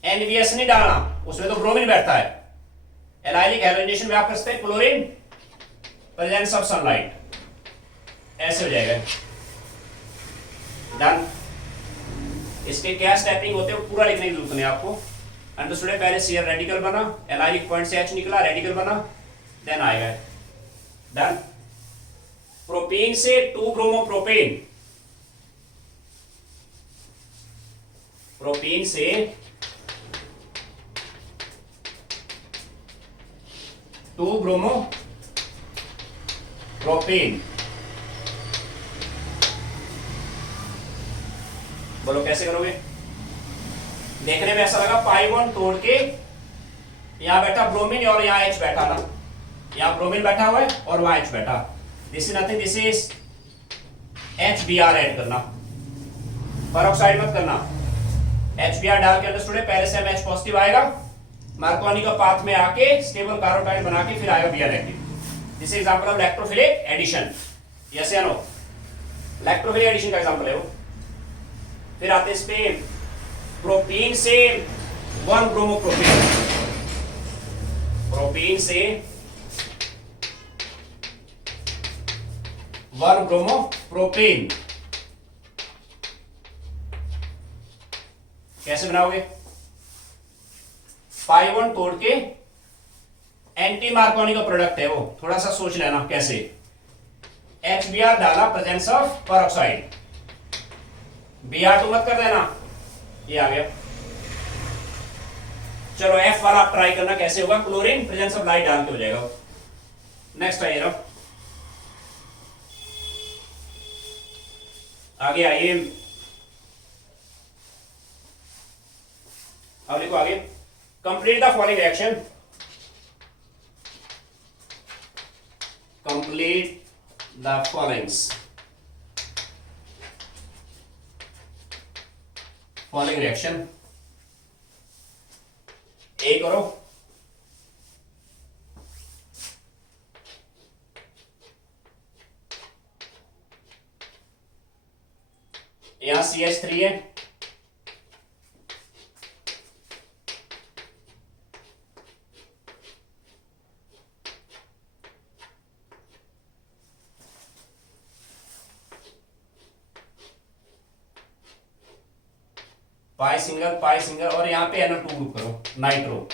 NVS नहीं डालना, उसमें तो ब्रोमीन बैठता है। एलाइलिक हैलोजिनेशन में आप करते हैं क्लोरीन प्रेजेंस ऑफ सनलाइट, ऐसे हो जाएगा। डन। इसके क्या स्टेपिंग होते हैं पूरा लिखने की जरूरत नहीं आपको। अंडरस्टूड है? पहले Cl रेडिकल बना, एलाइलिक पॉइंट से H निकला, रेडिकल बना, देन आएगा। डन। प्रोपीन से 2 ब्रोमोप्रोपेन, प्रोपीन से 2 ब्रोमोप्रोपेन। बोलो कैसे करोगे? देखने में ऐसा लगा पाई बॉन्ड तोड़ के यहां बैठा ब्रोमीन और यहां H बैठा ना, यहां ब्रोमीन बैठा हुआ है और वहां H बैठा। This is nothing, this is HBr add करना, पेरोक्साइड मत करना। HBr डाल के अंडरस्टूड है? पहले से H पॉजिटिव आएगा, मार्कोनी का पाथ में आके स्टेबल कार्बोटाइल बना के फिर आएगा Br negative. This is example of electrophilic addition. Yes या नो? इलेक्ट्रोफिलिक एडिशन का एग्जांपल है वो। फिर आते इस पे प्रोपीन से 1 ब्रोमोप्रोपीन, प्रोपीन से 1 ब्रोमोप्रोपीन। कैसे बनाओगे? पाई बॉन्ड तोड़ के एंटी मार्कोनी का प्रोडक्ट है वो, थोड़ा सा सोच लेना कैसे। HBr डाला प्रेजेंस ऑफ पेरोक्साइड, Br2 मत कर देना, ये आ गया। चलो F वाला आप ट्राई करना कैसे होगा, क्लोरीन प्रेजेंस ऑफ लाइट डाल के हो जाएगा। नेक्स्ट आइए ना, आगे आइए, अब लिखो आगे। Complete the following reaction, complete the followings, following reaction. A करो, यहां CH3 है, पाई सिंगल और यहां पे NO2 ग्रुप करो, नाइट्रो।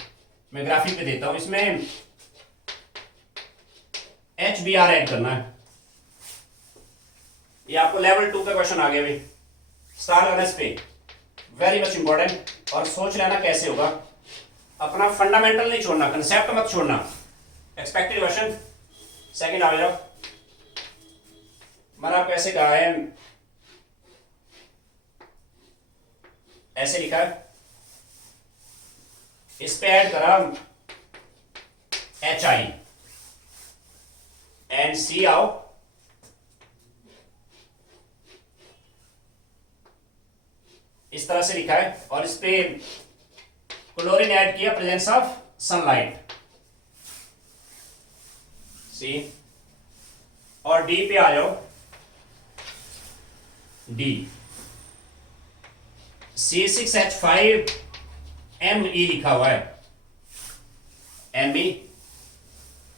मैं ग्राफिक पे देता हूं, इसमें HBr ऐड करना है। ये आपको लेवल 2 का क्वेश्चन आ गया भाई, स्टार करना इस पे, वेरी मच इंपॉर्टेंट। और सोच लेना कैसे होगा, अपना फंडामेंटल नहीं छोड़ना, कंसेप्ट मत छोड़ना। एक्सपेक्टेड क्वेश्चन सेकंड आ जाओ। मैंने आपको ऐसे कहा है, ऐसे लिखा है, इस पे ऐड करा HI एंड C आओ, इस तरह से लिखा है, और इस पे क्लोरीन ऐड किया प्रेजेंस ऑफ सनलाइट, सी। और डी पे आ जाओ, डी, C6H5Me लिखा हुआ है, Me,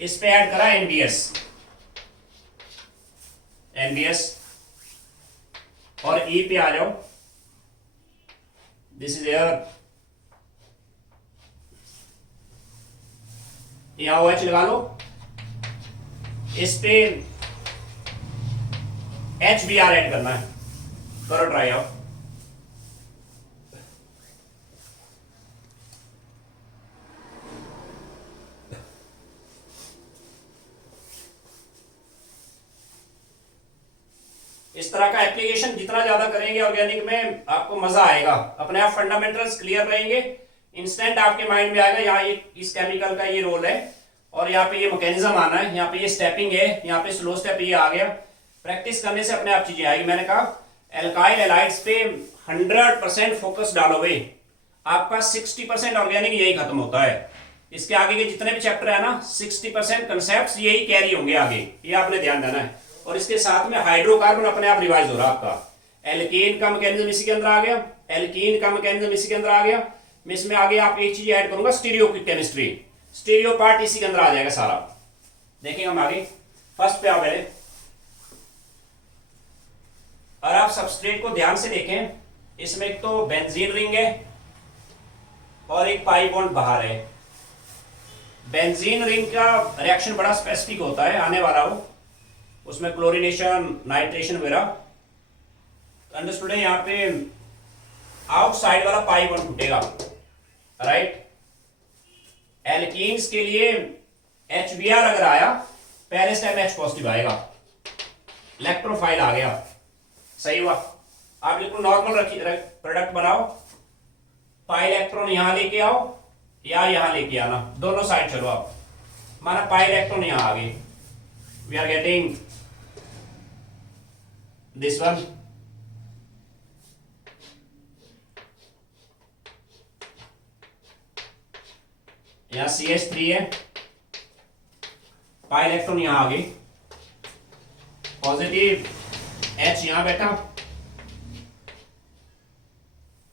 इस पे ऐड करा NBS, और E पे आ जाओ, दिस इज एयर, यहां OH लगा लो, इस पे HBr ऐड करना है, करो ट्राई आओ। इस तरह का एप्लीकेशन जितना ज्यादा करेंगे ऑर्गेनिक में आपको मजा आएगा, अपने आप फंडामेंटल्स क्लियर रहेंगे, इंस्टेंट आपके माइंड में आएगा यहाँ ये इस केमिकल का ये रोल है, और यहाँ पे ये मैकेनिज्म आना है, यहाँ पे ये स्टेपिंग है, यहाँ पे स्लो स्टेप ये आ गया। प्रैक्टिस करने से अपने आप चीजें आएगी। मैंने कहा एल्काइल एलाइड्स पे 100% फोकस डालोगे, आपका 60% ऑर्गेनिक यही खत्म होता है। इसके आगे के जितने भी चैप्टर है ना, 60% कंसेप्ट यही कैरी होंगे आगे, ये आपने ध्यान देना है। और इसके साथ में हाइड्रोकार्बन अपने आप रिवाइज हो रहा है आपका। एल्कीन का मैकेनिज्म इसी के अंदर आ गया, एल्कीन का मैकेनिज्म इसी के अंदर आ गया। मैं इसमें आगे आप एक चीज ऐड करूंगा, स्टीरियो की केमिस्ट्री, स्टीरियो पार्ट इसी के अंदर आ जाएगा सारा। देखेंगे हम आगे। फर्स्ट पे आओ पहले, और आप सबस्ट्रेट को ध्यान से देखें, इसमें एक तो बेंजीन रिंग है और एक पाई बॉन्ड बाहर है। बेंजीन रिंग का रिएक्शन बड़ा स्पेसिफिक होता है, आने वाला हो, उसमें क्लोरीनेशन, नाइट्रेशन वगैरह अंडरस्टूड है। यहां पे आउटसाइड वाला पाई बॉन्ड टूटेगा, राइट। एल्कीन्स के लिए HBr अगर आया, पहले स्टेप H पॉजिटिव आएगा, इलेक्ट्रोफाइल आ गया, सही हुआ। आप बिल्कुल नॉर्मल रखिए, प्रोडक्ट बनाओ, पाई इलेक्ट्रॉन यहां लेके आओ या यहां लेके आना, दोनों साइड चलो आप। माना पाई इलेक्ट्रॉन यहां आ गई, we are getting this one, यहां CH3 है, पाई इलेक्ट्रॉन यहां आ गई, पॉजिटिव H यहां बैठा,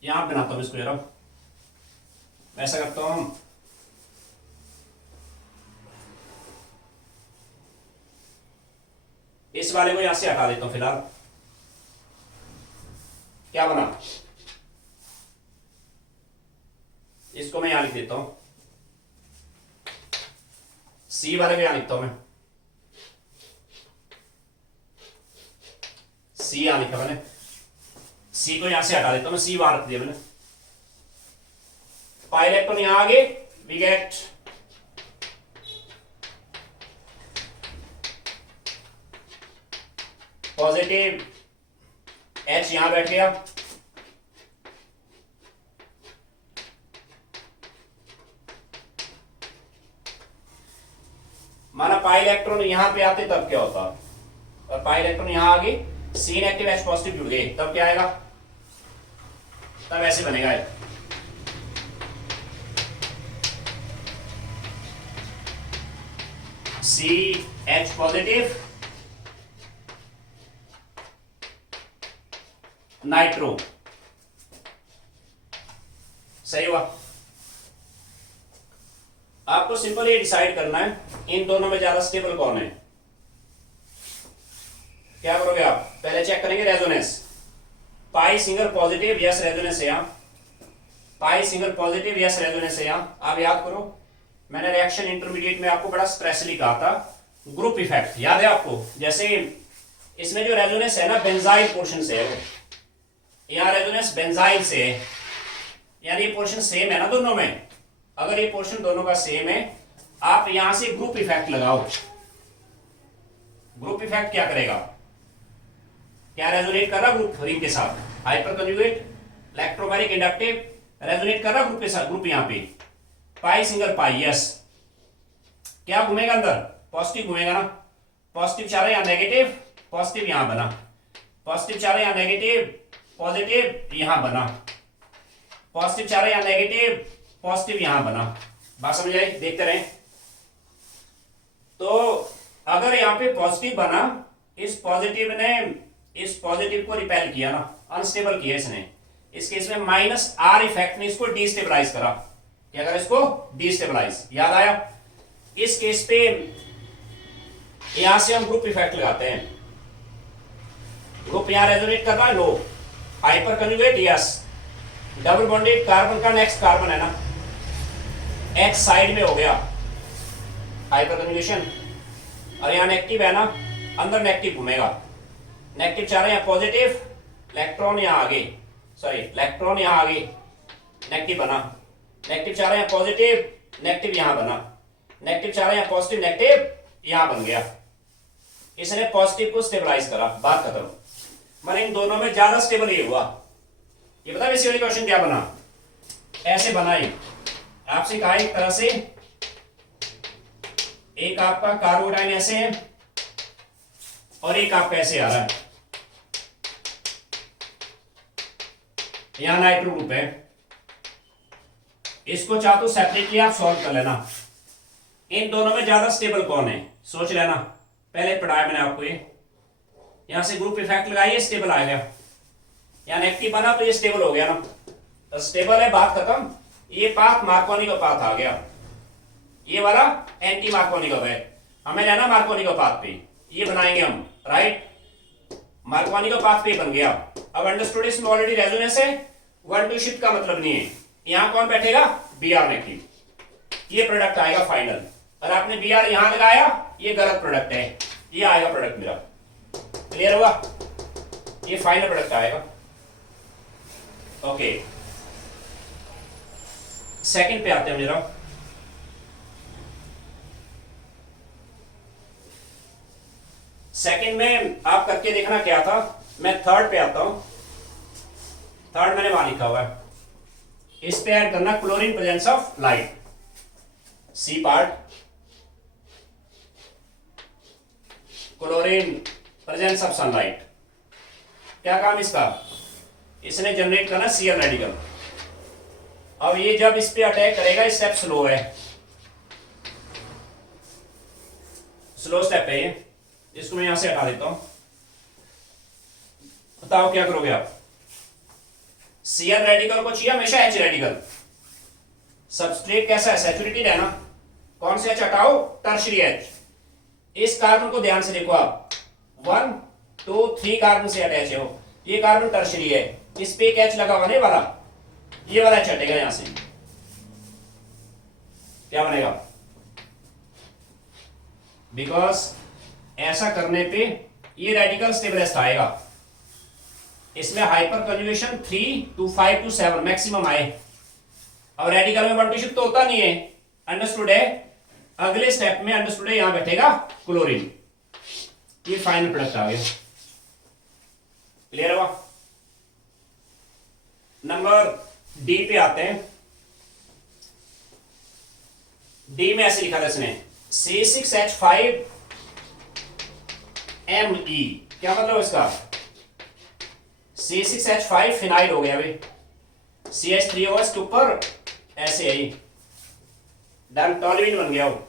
यहां बनाता हूं इसको जरा, ऐसा करता हूं, इस वाले को यहां से हटा देता हूं फिलहाल। क्या बना, इसको मैं यहां लिख देता हूं, C वाले को यहां लिखता हूं मैं, C यहां लिखा मैंने, C को यहां से हटा देता हूं मैं, C बाहर रख दिया मैंने। पाई इलेक्ट्रॉन यहां आगे, वी गेट पॉजिटिव H यहां बैठ गया, माना पाई इलेक्ट्रॉन यहां पे आते तब क्या होता, और पाई इलेक्ट्रॉन यहां आ गई, C नेगेटिव H पॉजिटिव जुड़ गए, तब क्या आएगा, तब ऐसे बनेगा, CH पॉजिटिव नाइट्रो, सही हुआ। आपको सिंपल ये डिसाइड करना है इन दोनों में ज्यादा स्टेबल कौन है। क्या करोगे आप, पहले चेक करेंगे रेजोनेंस, पाई सिंगल पॉजिटिव, यस रेजोनेंस है यहां, पाई सिंगल पॉजिटिव, यस रेजोनेंस है यहां। आप याद करो, मैंने रिएक्शन इंटरमीडिएट में आपको बड़ा स्पेशली कहा था, ग्रुप इफेक्ट याद है आपको। जैसे इसमें जो रेजोनेंस है ना, बेंजाइल पोर्शन से है, यहां रेजोनेंस बेंजाइल से है, यानी ये पोर्शन सेम है ना दोनों में। अगर ये पोर्शन दोनों का सेम है, आप यहां से ग्रुप इफेक्ट लगाओ। ग्रुप इफेक्ट क्या करेगा, क्या रेजोनेट कर रहा ग्रुप रिंग के साथ, hyper conjugate, electromagnetic inductive, resonate कर रहा ग्रुप के साथ, ग्रुप यहां पे पाई सिंगल पाई, यस। क्या घूमेगा अंदर, पॉजिटिव घूमेगा ना, पॉजिटिव चाह रहा है यहां, नेगेटिव पॉजिटिव यहां बना, पॉजिटिव चाह रहा है यहां, नेगेटिव पॉजिटिव यहां बना, पॉजिटिव चाह रहा है यहां, नेगेटिव पॉजिटिव यहां बना। बात समझ आई, देखते रहें। तो अगर यहां पे पॉजिटिव बना, इस पॉजिटिव ने इस पॉजिटिव को रिपेल किया ना, अनस्टेबल किया इसने, इस केस में माइनस आर इफेक्ट ने इसको डिस्टेबलाइज करा। क्या करा? इसको डिस्टेबलाइज। याद आया? इस केस पे यहां से हम ग्रुप इफेक्ट लगाते हैं। ग्रुप यहां रेजोनेट कर रहा है, लो। Hyper conjugate, yes. Double bonded carbon का नेक्स्ट कार्बन है ना, एक्स साइड में हो गया हाइपर कंजुगेशन, और यहां नेगेटिव है ना, अंदर नेगेटिव घूमेगा। नेगेटिव चाह रहे हैं पॉजिटिव, इलेक्ट्रॉन यहां आगे, सॉरी इलेक्ट्रॉन यहां आगे, नेगेटिव बना। नेगेटिव चाह रहे हैं पॉजिटिव, नेगेटिव यहां बना। नेगेटिव चाह रहे हैं पॉजिटिव, नेगेटिव यहां बन गया। इसने पॉजिटिव को स्टेबलाइज करा, बात खत्म। मगर इन दोनों में ज्यादा स्टेबल ये हुआ। ये पता है बेसिकली क्वेश्चन क्या बना? ऐसे बना ही आपसे कहा एक तरह से, एक आपका कार्बोडाइन ऐसे है और एक आपका ऐसे आ रहा है, यहां नाइट्रो ग्रुप है। इसको चाहो तो सेपरेटली आप सॉल्व कर लेना। इन दोनों में ज्यादा स्टेबल कौन है सोच लेना। पहले पढ़ाया मैंने आपको ये, यहां से ग्रुप इफेक्ट लगाइए, स्टेबल आ गया। यहां नेगेटिव बना तो ये स्टेबल हो गया ना, तो स्टेबल है, बात खत्म। ये पाथ मार्कोनी का पाथ आ गया, ये वाला एंटी मार्कोनी का है। हमें लेना मार्कोनी का पाथ पे, ये बनाएंगे हम, राइट। मार्कोनी का पाथ पे बन गया। अब अंडरस्टूड, इसमें ऑलरेडी रेजोनेंस है, 1-2 शिफ्ट का मतलब नहीं है। यहां कौन बैठेगा? बी आर नेगेटिव, ये प्रोडक्ट आएगा फाइनल। और आपने बी आर यहां लगाया, ये गलत प्रोडक्ट है, ये आएगा प्रोडक्ट मेरा। क्लियर हुआ? ये फाइनल प्रोडक्ट आएगा। ओके, सेकंड पे आते हैं मेरा। सेकंड में आप करके देखना क्या था। मैं थर्ड पे आता हूं। थर्ड मैंने वहां लिखा हुआ है, इस पे ऐड करना chlorine presence of light, C part, chlorine presence of sunlight. क्या काम इसका? इसने जनरेट करना सीएल रेडिकल। अब ये जब इस पे अटैक करेगा, स्टेप स्लो है, स्लो स्टेप है ये। इसको मैं यहां से हटा देता हूं। बताओ क्या करोगे आप? सीएल रेडिकल को चाहिए हमेशा एच रेडिकल। सबस्ट्रेट कैसा है? सैचुरेटेड है ना। कौन से एच हटाओ? Tertiary H. इस कार्बन को ध्यान से देखो आप, 1 2 3 कार्बन से अटैच है वो। ये कार्बन टर्शियरी है, इस पे एक एच लगा होने वाला, ये वाला एच हटेगा यहां से। क्या बनेगा? बिकॉज ऐसा करने पे ये रेडिकल स्टेबलाइज्ड आएगा। इसमें hyper conjugation 3 to 5 to 7 maximum आए। अब रेडिकल में 1-2 शिफ्ट तो होता नहीं है, अंडरस्टूड है। अगले स्टेप में अंडरस्टूड है, यहां बैठेगा क्लोरीन। ये फाइनल प्रोडक्ट आ गया। क्लियर हुआ? नंबर डी पे आते हैं। डी में ऐसे लिखा था इसने, C6H5 Me। क्या मतलब इसका? C6H5 फिनाइल हो गया भाई, CH3OH के ऊपर ऐसे है, डन, टॉल्यूइन बन गया वो।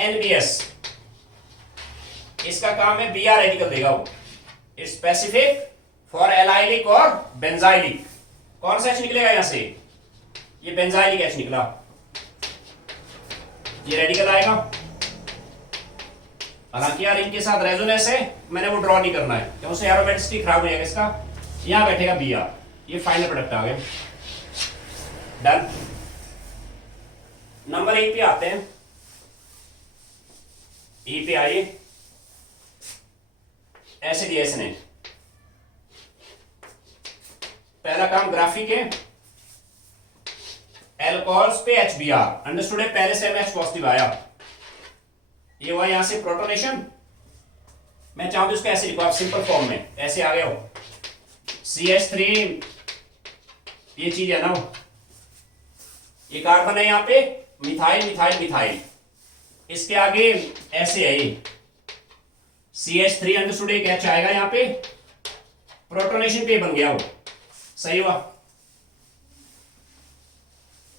NBS, इसका काम है Br रेडिकल देगा वो, स्पेसिफिक फॉर एलाइलिक और बेंजाइलिक। कौन सा एच निकलेगा यहां से? ये बेंजाइलिक एच निकला, ये रेडिकल आएगा। हालांकि यार इनके साथ रेजोनेंस है, मैंने वो ड्रॉ नहीं करना है क्योंकि उससे एरोमेटिसिटी खराब हो जाएगा इसका। यहां बैठेगा Br, ये फाइनल प्रोडक्ट आ गया, डन। नंबर ए पे आते हैं। ई पे आइए, ऐसे दिया इसने। पहला काम ग्राफिक है, एल्कोहल्स पे HBr, अंडरस्टूड है। पहले से MH पॉजिटिव आया, ये हुआ यहां से प्रोटोनेशन। मैं चाहूं तो इसको ऐसे लिखो आप सिंपल फॉर्म में, ऐसे आ गया हो CH3, ये चीज है ना, ये कार्बन है यहां पे, मिथाइल मिथाइल मिथाइल, इसके आगे ऐसे है ये CH3, अंडरस्टूड, एक H आएगा यहां पे, प्रोटोनेशन पे बन गया वो, सही हुआ।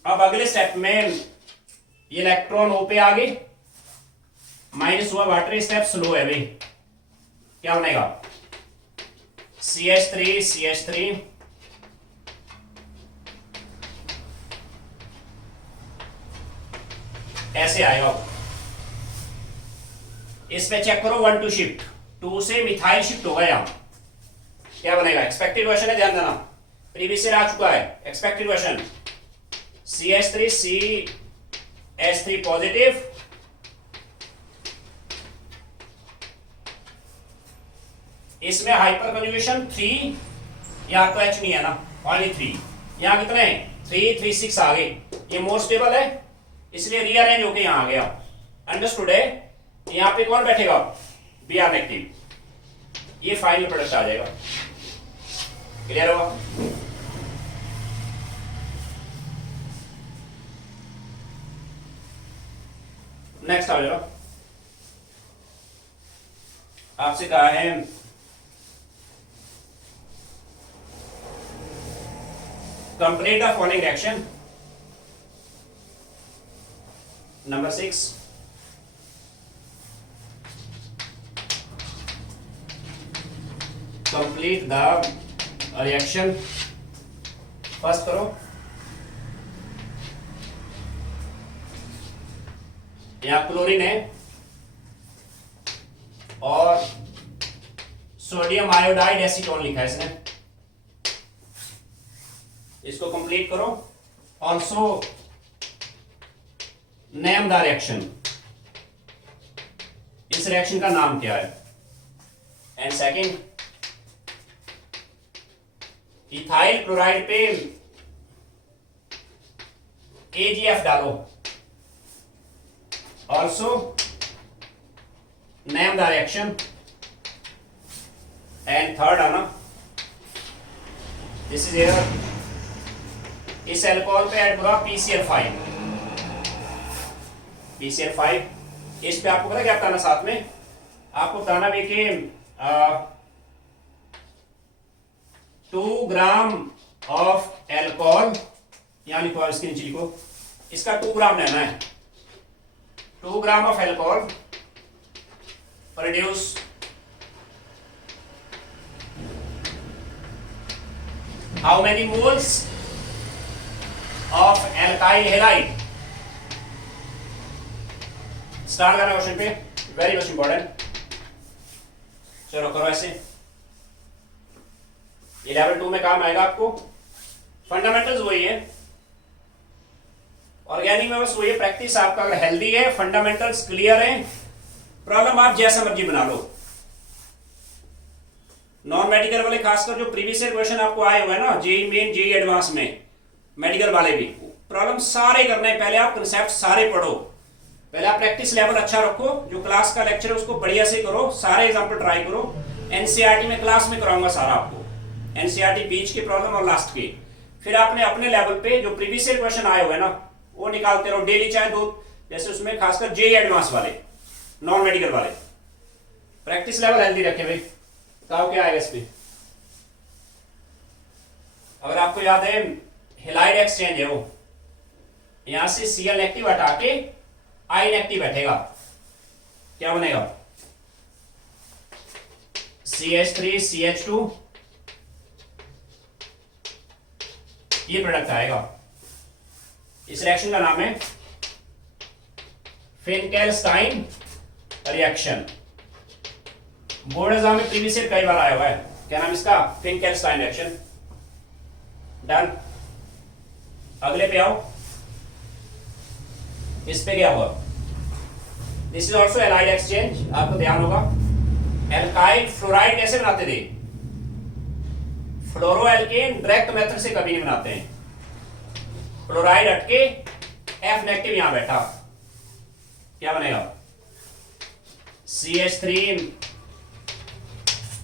अब अगले स्टेप में ये इलेक्ट्रॉन O पे आ गए, माइनस हुआ, वाटर स्टेप स्लो है भाई। क्या बनेगा? CH3 ऐसे आएगा। इसमें चेक करो 1 2 शिफ्ट, 2 से मिथाइल शिफ्ट होगा यहां, क्या बनेगा? एक्सपेक्टेड क्वेश्चन है, ध्यान देना, प्रीवियस ईयर आ चुका है। एक्सपेक्टेड क्वेश्चन CH3 पॉजिटिव, इसमें हाइपर कंजुगेशन 3, यहां तो H नहीं है ना, ओनली 3, यहां कितने 3 3 6 आ गए, ये मोर स्टेबल है इसलिए रीअरेंज होके यहां आ गया। अंडरस्टूड है? यहां पे कौन बैठेगा? Br नेगेटिव, ये फाइनल प्रोडक्ट आ जाएगा। क्लियर होगा? नेक्स्ट आ जाओ, आपसे कहा है complete the following reaction. Number 6, complete the reaction. First करो, यहां क्लोरीन है और सोडियम आयोडाइड एसीटोन लिखा है इसने, इसको कंप्लीट करो। ऑल्सो नेम द रिएक्शन, इस रिएक्शन का नाम क्या है? एंड सेकंड, इथाइल क्लोराइड पे AgF डालो। Also name the reaction. And third आना, दिस इज एयर, इस एल्कोहल पे ऐड करो PCl5। इस पे आपको पता क्या बताना, साथ में आपको बताना भी कि 2 ग्राम ऑफ एल्कोहल, यहां लिखो, इसके नीचे लिखो, इसका 2 ग्राम लेना है। 2 gram of alcohol produce how many moles of alkyl halide. Start करना क्वेश्चन पे, वेरी मच इंपॉर्टेंट। चलो करो ऐसे, ये लेवल 2 में काम आएगा आपको। फंडामेंटल्स वही है, ऑर्गेनिक में बस वही है, प्रैक्टिस आपका अगर हेल्दी है, फंडामेंटल्स क्लियर है, प्रॉब्लम आप जैसा मर्जी बना लो। नॉन मेडिकल वाले खासकर जो प्रीवियस ईयर क्वेश्चन आपको आए हुए हैं ना, जेई मेन जेई एडवांस में, मेडिकल वाले भी प्रॉब्लम सारे करने हैं। पहले आप कंसेप्ट सारे पढ़ो, पहले आप प्रैक्टिस लेवल अच्छा रखो, जो क्लास का लेक्चर है उसको बढ़िया से करो, सारे एग्जाम्पल ट्राई करो। एनसीईआरटी में क्लास में कराऊंगा सारा आपको, एनसीईआरटी बीच की प्रॉब्लम और लास्ट की। फिर आपने अपने लेवल पे जो प्रीवियस ईयर क्वेश्चन आए हुए हैं ना, वो निकालते रहो डेली, चाहे 2, जैसे उसमें खासकर जेई एडवांस वाले, नॉन मेडिकल वाले। प्रैक्टिस लेवल हेल्दी रखे भाई। बताओ क्या आएगा इस पे? अगर आपको याद है हेलाइड एक्सचेंज है वो, यहां से Cl नेगेटिव हटा के I नेगेटिव बैठेगा, क्या बनेगा? CH3 CH2, ये प्रोडक्ट आएगा। इस रिएक्शन का नाम है फिनकेलस्टाइन रिएक्शन। बोर्ड एग्जाम में प्रीवियस ईयर कई बार आया हुआ है। क्या नाम इसका? फिनकेलस्टाइन रिएक्शन। डन। अगले पे आओ, इस पे क्या हुआ? This is also allied exchange, आपको ध्यान होगा। एल्काइल फ्लोराइड कैसे बनाते थे? फ्लोरोएल्केन डायरेक्ट मेथड से कभी नहीं बनाते हैं। फ्लोराइड हटके F नेगेटिव यहां बैठा, क्या बनेगा? CH3।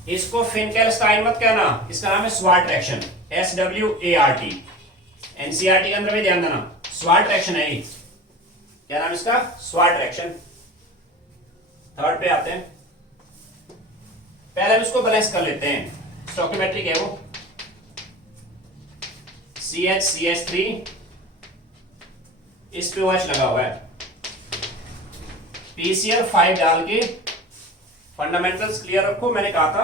इसको फिनकेलस्टाइन मत कहना, इसका नाम है स्वार्ट रिएक्शन, SWART। एनसीईआरटी के अंदर भी ध्यान देना, स्वार्ट रिएक्शन है ये। क्या नाम इसका? Sword reaction. थर्ड पे आते हैं, पहले हम इसको बैलेंस कर लेते हैं, स्टोइकियोमेट्रिक है वो। CH3, इस पे OH लगा हुआ है, PCl5 डाल के फंडामेंटल्स क्लियर रखो। मैंने कहा था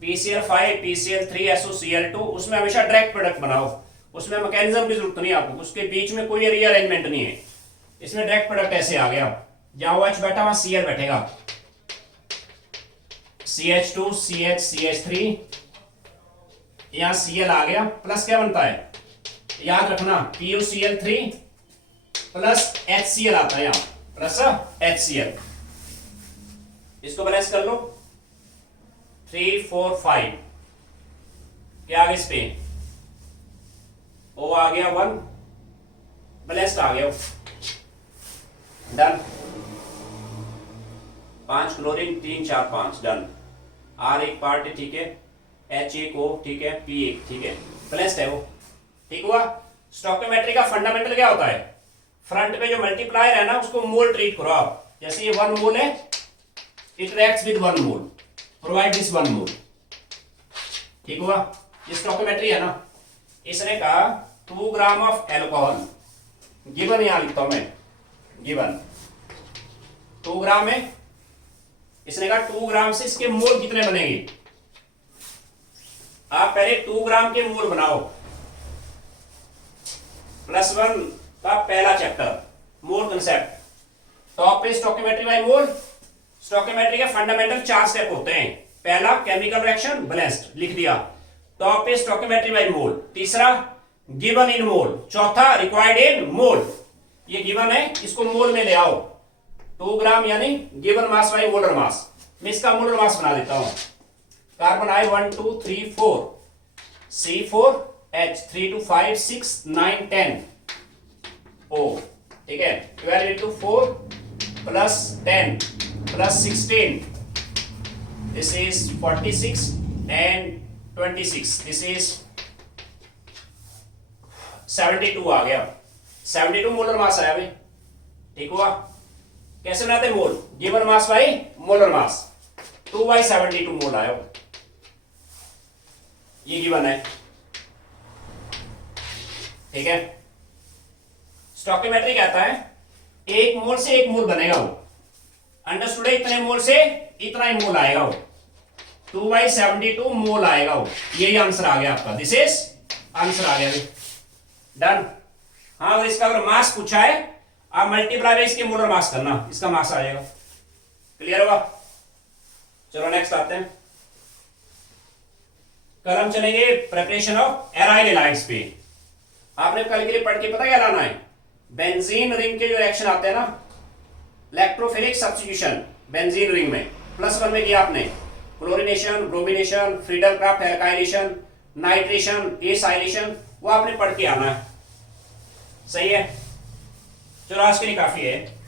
PCl5 PCl3 SOCl2, उसमें हमेशा डायरेक्ट प्रोडक्ट बनाओ, उसमें मैकेनिज्म की जरूरत नहीं आपको, उसके बीच में कोई रीअरेंजमेंट नहीं है। इसमें डायरेक्ट प्रोडक्ट ऐसे आ गया, जहां OH बैठा वहां Cl बैठेगा, CH2 CH CH3, यहां Cl आ गया, प्लस क्या बनता है याद रखना PuCl3 प्लस HCl आता है यहां, प्लस HCl। इसको बैलेंस कर लो, 3 4 5, क्या आ गया इस पे O आ गया 1, बैलेंस्ड आ गया, डन। 5 chlorine 3 4 5, done. R एक पार्ट है, ठीक है, H एक O, ठीक है, P एक, ठीक है, बैलेंस्ड है वो, ठीक हुआ। स्टोइकियोमेट्री का फंडामेंटल क्या होता है, फ्रंट पे जो मल्टीप्लायर है ना उसको मोल ट्रीट करो आप, जैसे ये 1 मोल है, it reacts with 1 mole, provide this 1 मोल, ठीक हुआ। ये स्टोइकियोमेट्री है ना। इसने कहा 2 ग्राम ऑफ एल्कोहल, गिवन यहां लिखता हूं मैं, गिवन 2 ग्राम है, इसने कहा 2 ग्राम से इसके मोल कितने बनेंगे। आप पहले 2 ग्राम के मोल बनाओ, +1 का पहला चैप्टर मोल कंसेप्ट, टॉप पे स्टोइकियोमेट्री बाय मोल। स्टोइकियोमेट्री के फंडामेंटल 4 स्टेप होते हैं, पहला केमिकल रिएक्शन बैलेंस्ड लिख दिया, टॉप पे स्टोइकियोमेट्री बाय मोल, तीसरा गिवन इन मोल, चौथा रिक्वायर्ड इन मोल। ये गिवन है, इसको मोल में ले आओ, 2 ग्राम यानी given mass by molar mass. मैं इसका मोलर मास बना देता हूं, कार्बन आई 1 2 3 4, C4 H 3 2 5 6 9 10 O, ठीक है, 12 into 4 plus 10 plus 16, this is 46 and 26, this is 72 आ गया, 72 मोलर मास आया भाई, ठीक हुआ। कैसे बनाते हैं mole, given mass by molar mass, 2/72 mole आया, ये गिवन है, ठीक है। स्टोइकियोमेट्री कहता है 1 मोल से 1 मोल बनेगा वो, अंडरस्टूड है, इतने मोल से इतना ही मोल आएगा वो, 2/72 मोल आएगा वो, यही आंसर आ गया आपका, दिस इज आंसर आ गया, डन। हाँ, अगर इसका अगर मास पूछा है, आप मल्टीप्लाई इसके मोलर मास करना, इसका मास आ जाएगा, क्लियर होगा। चलो नेक्स्ट आते हैं, कल हम चलेंगे प्रिपरेशन ऑफ एराइल हैलाइड्स पे। आपने कल के लिए पढ़ के पता क्या लाना है, बेंजीन रिंग के जो रिएक्शन आते हैं ना, इलेक्ट्रोफिलिक सब्स्टिट्यूशन बेंजीन रिंग में, +1 में किया आपने, chlorination, bromination, Friedel craft alkylation, nitration, acylation, वो आपने पढ़ के आना है, सही है। चलो आज के लिए काफी है।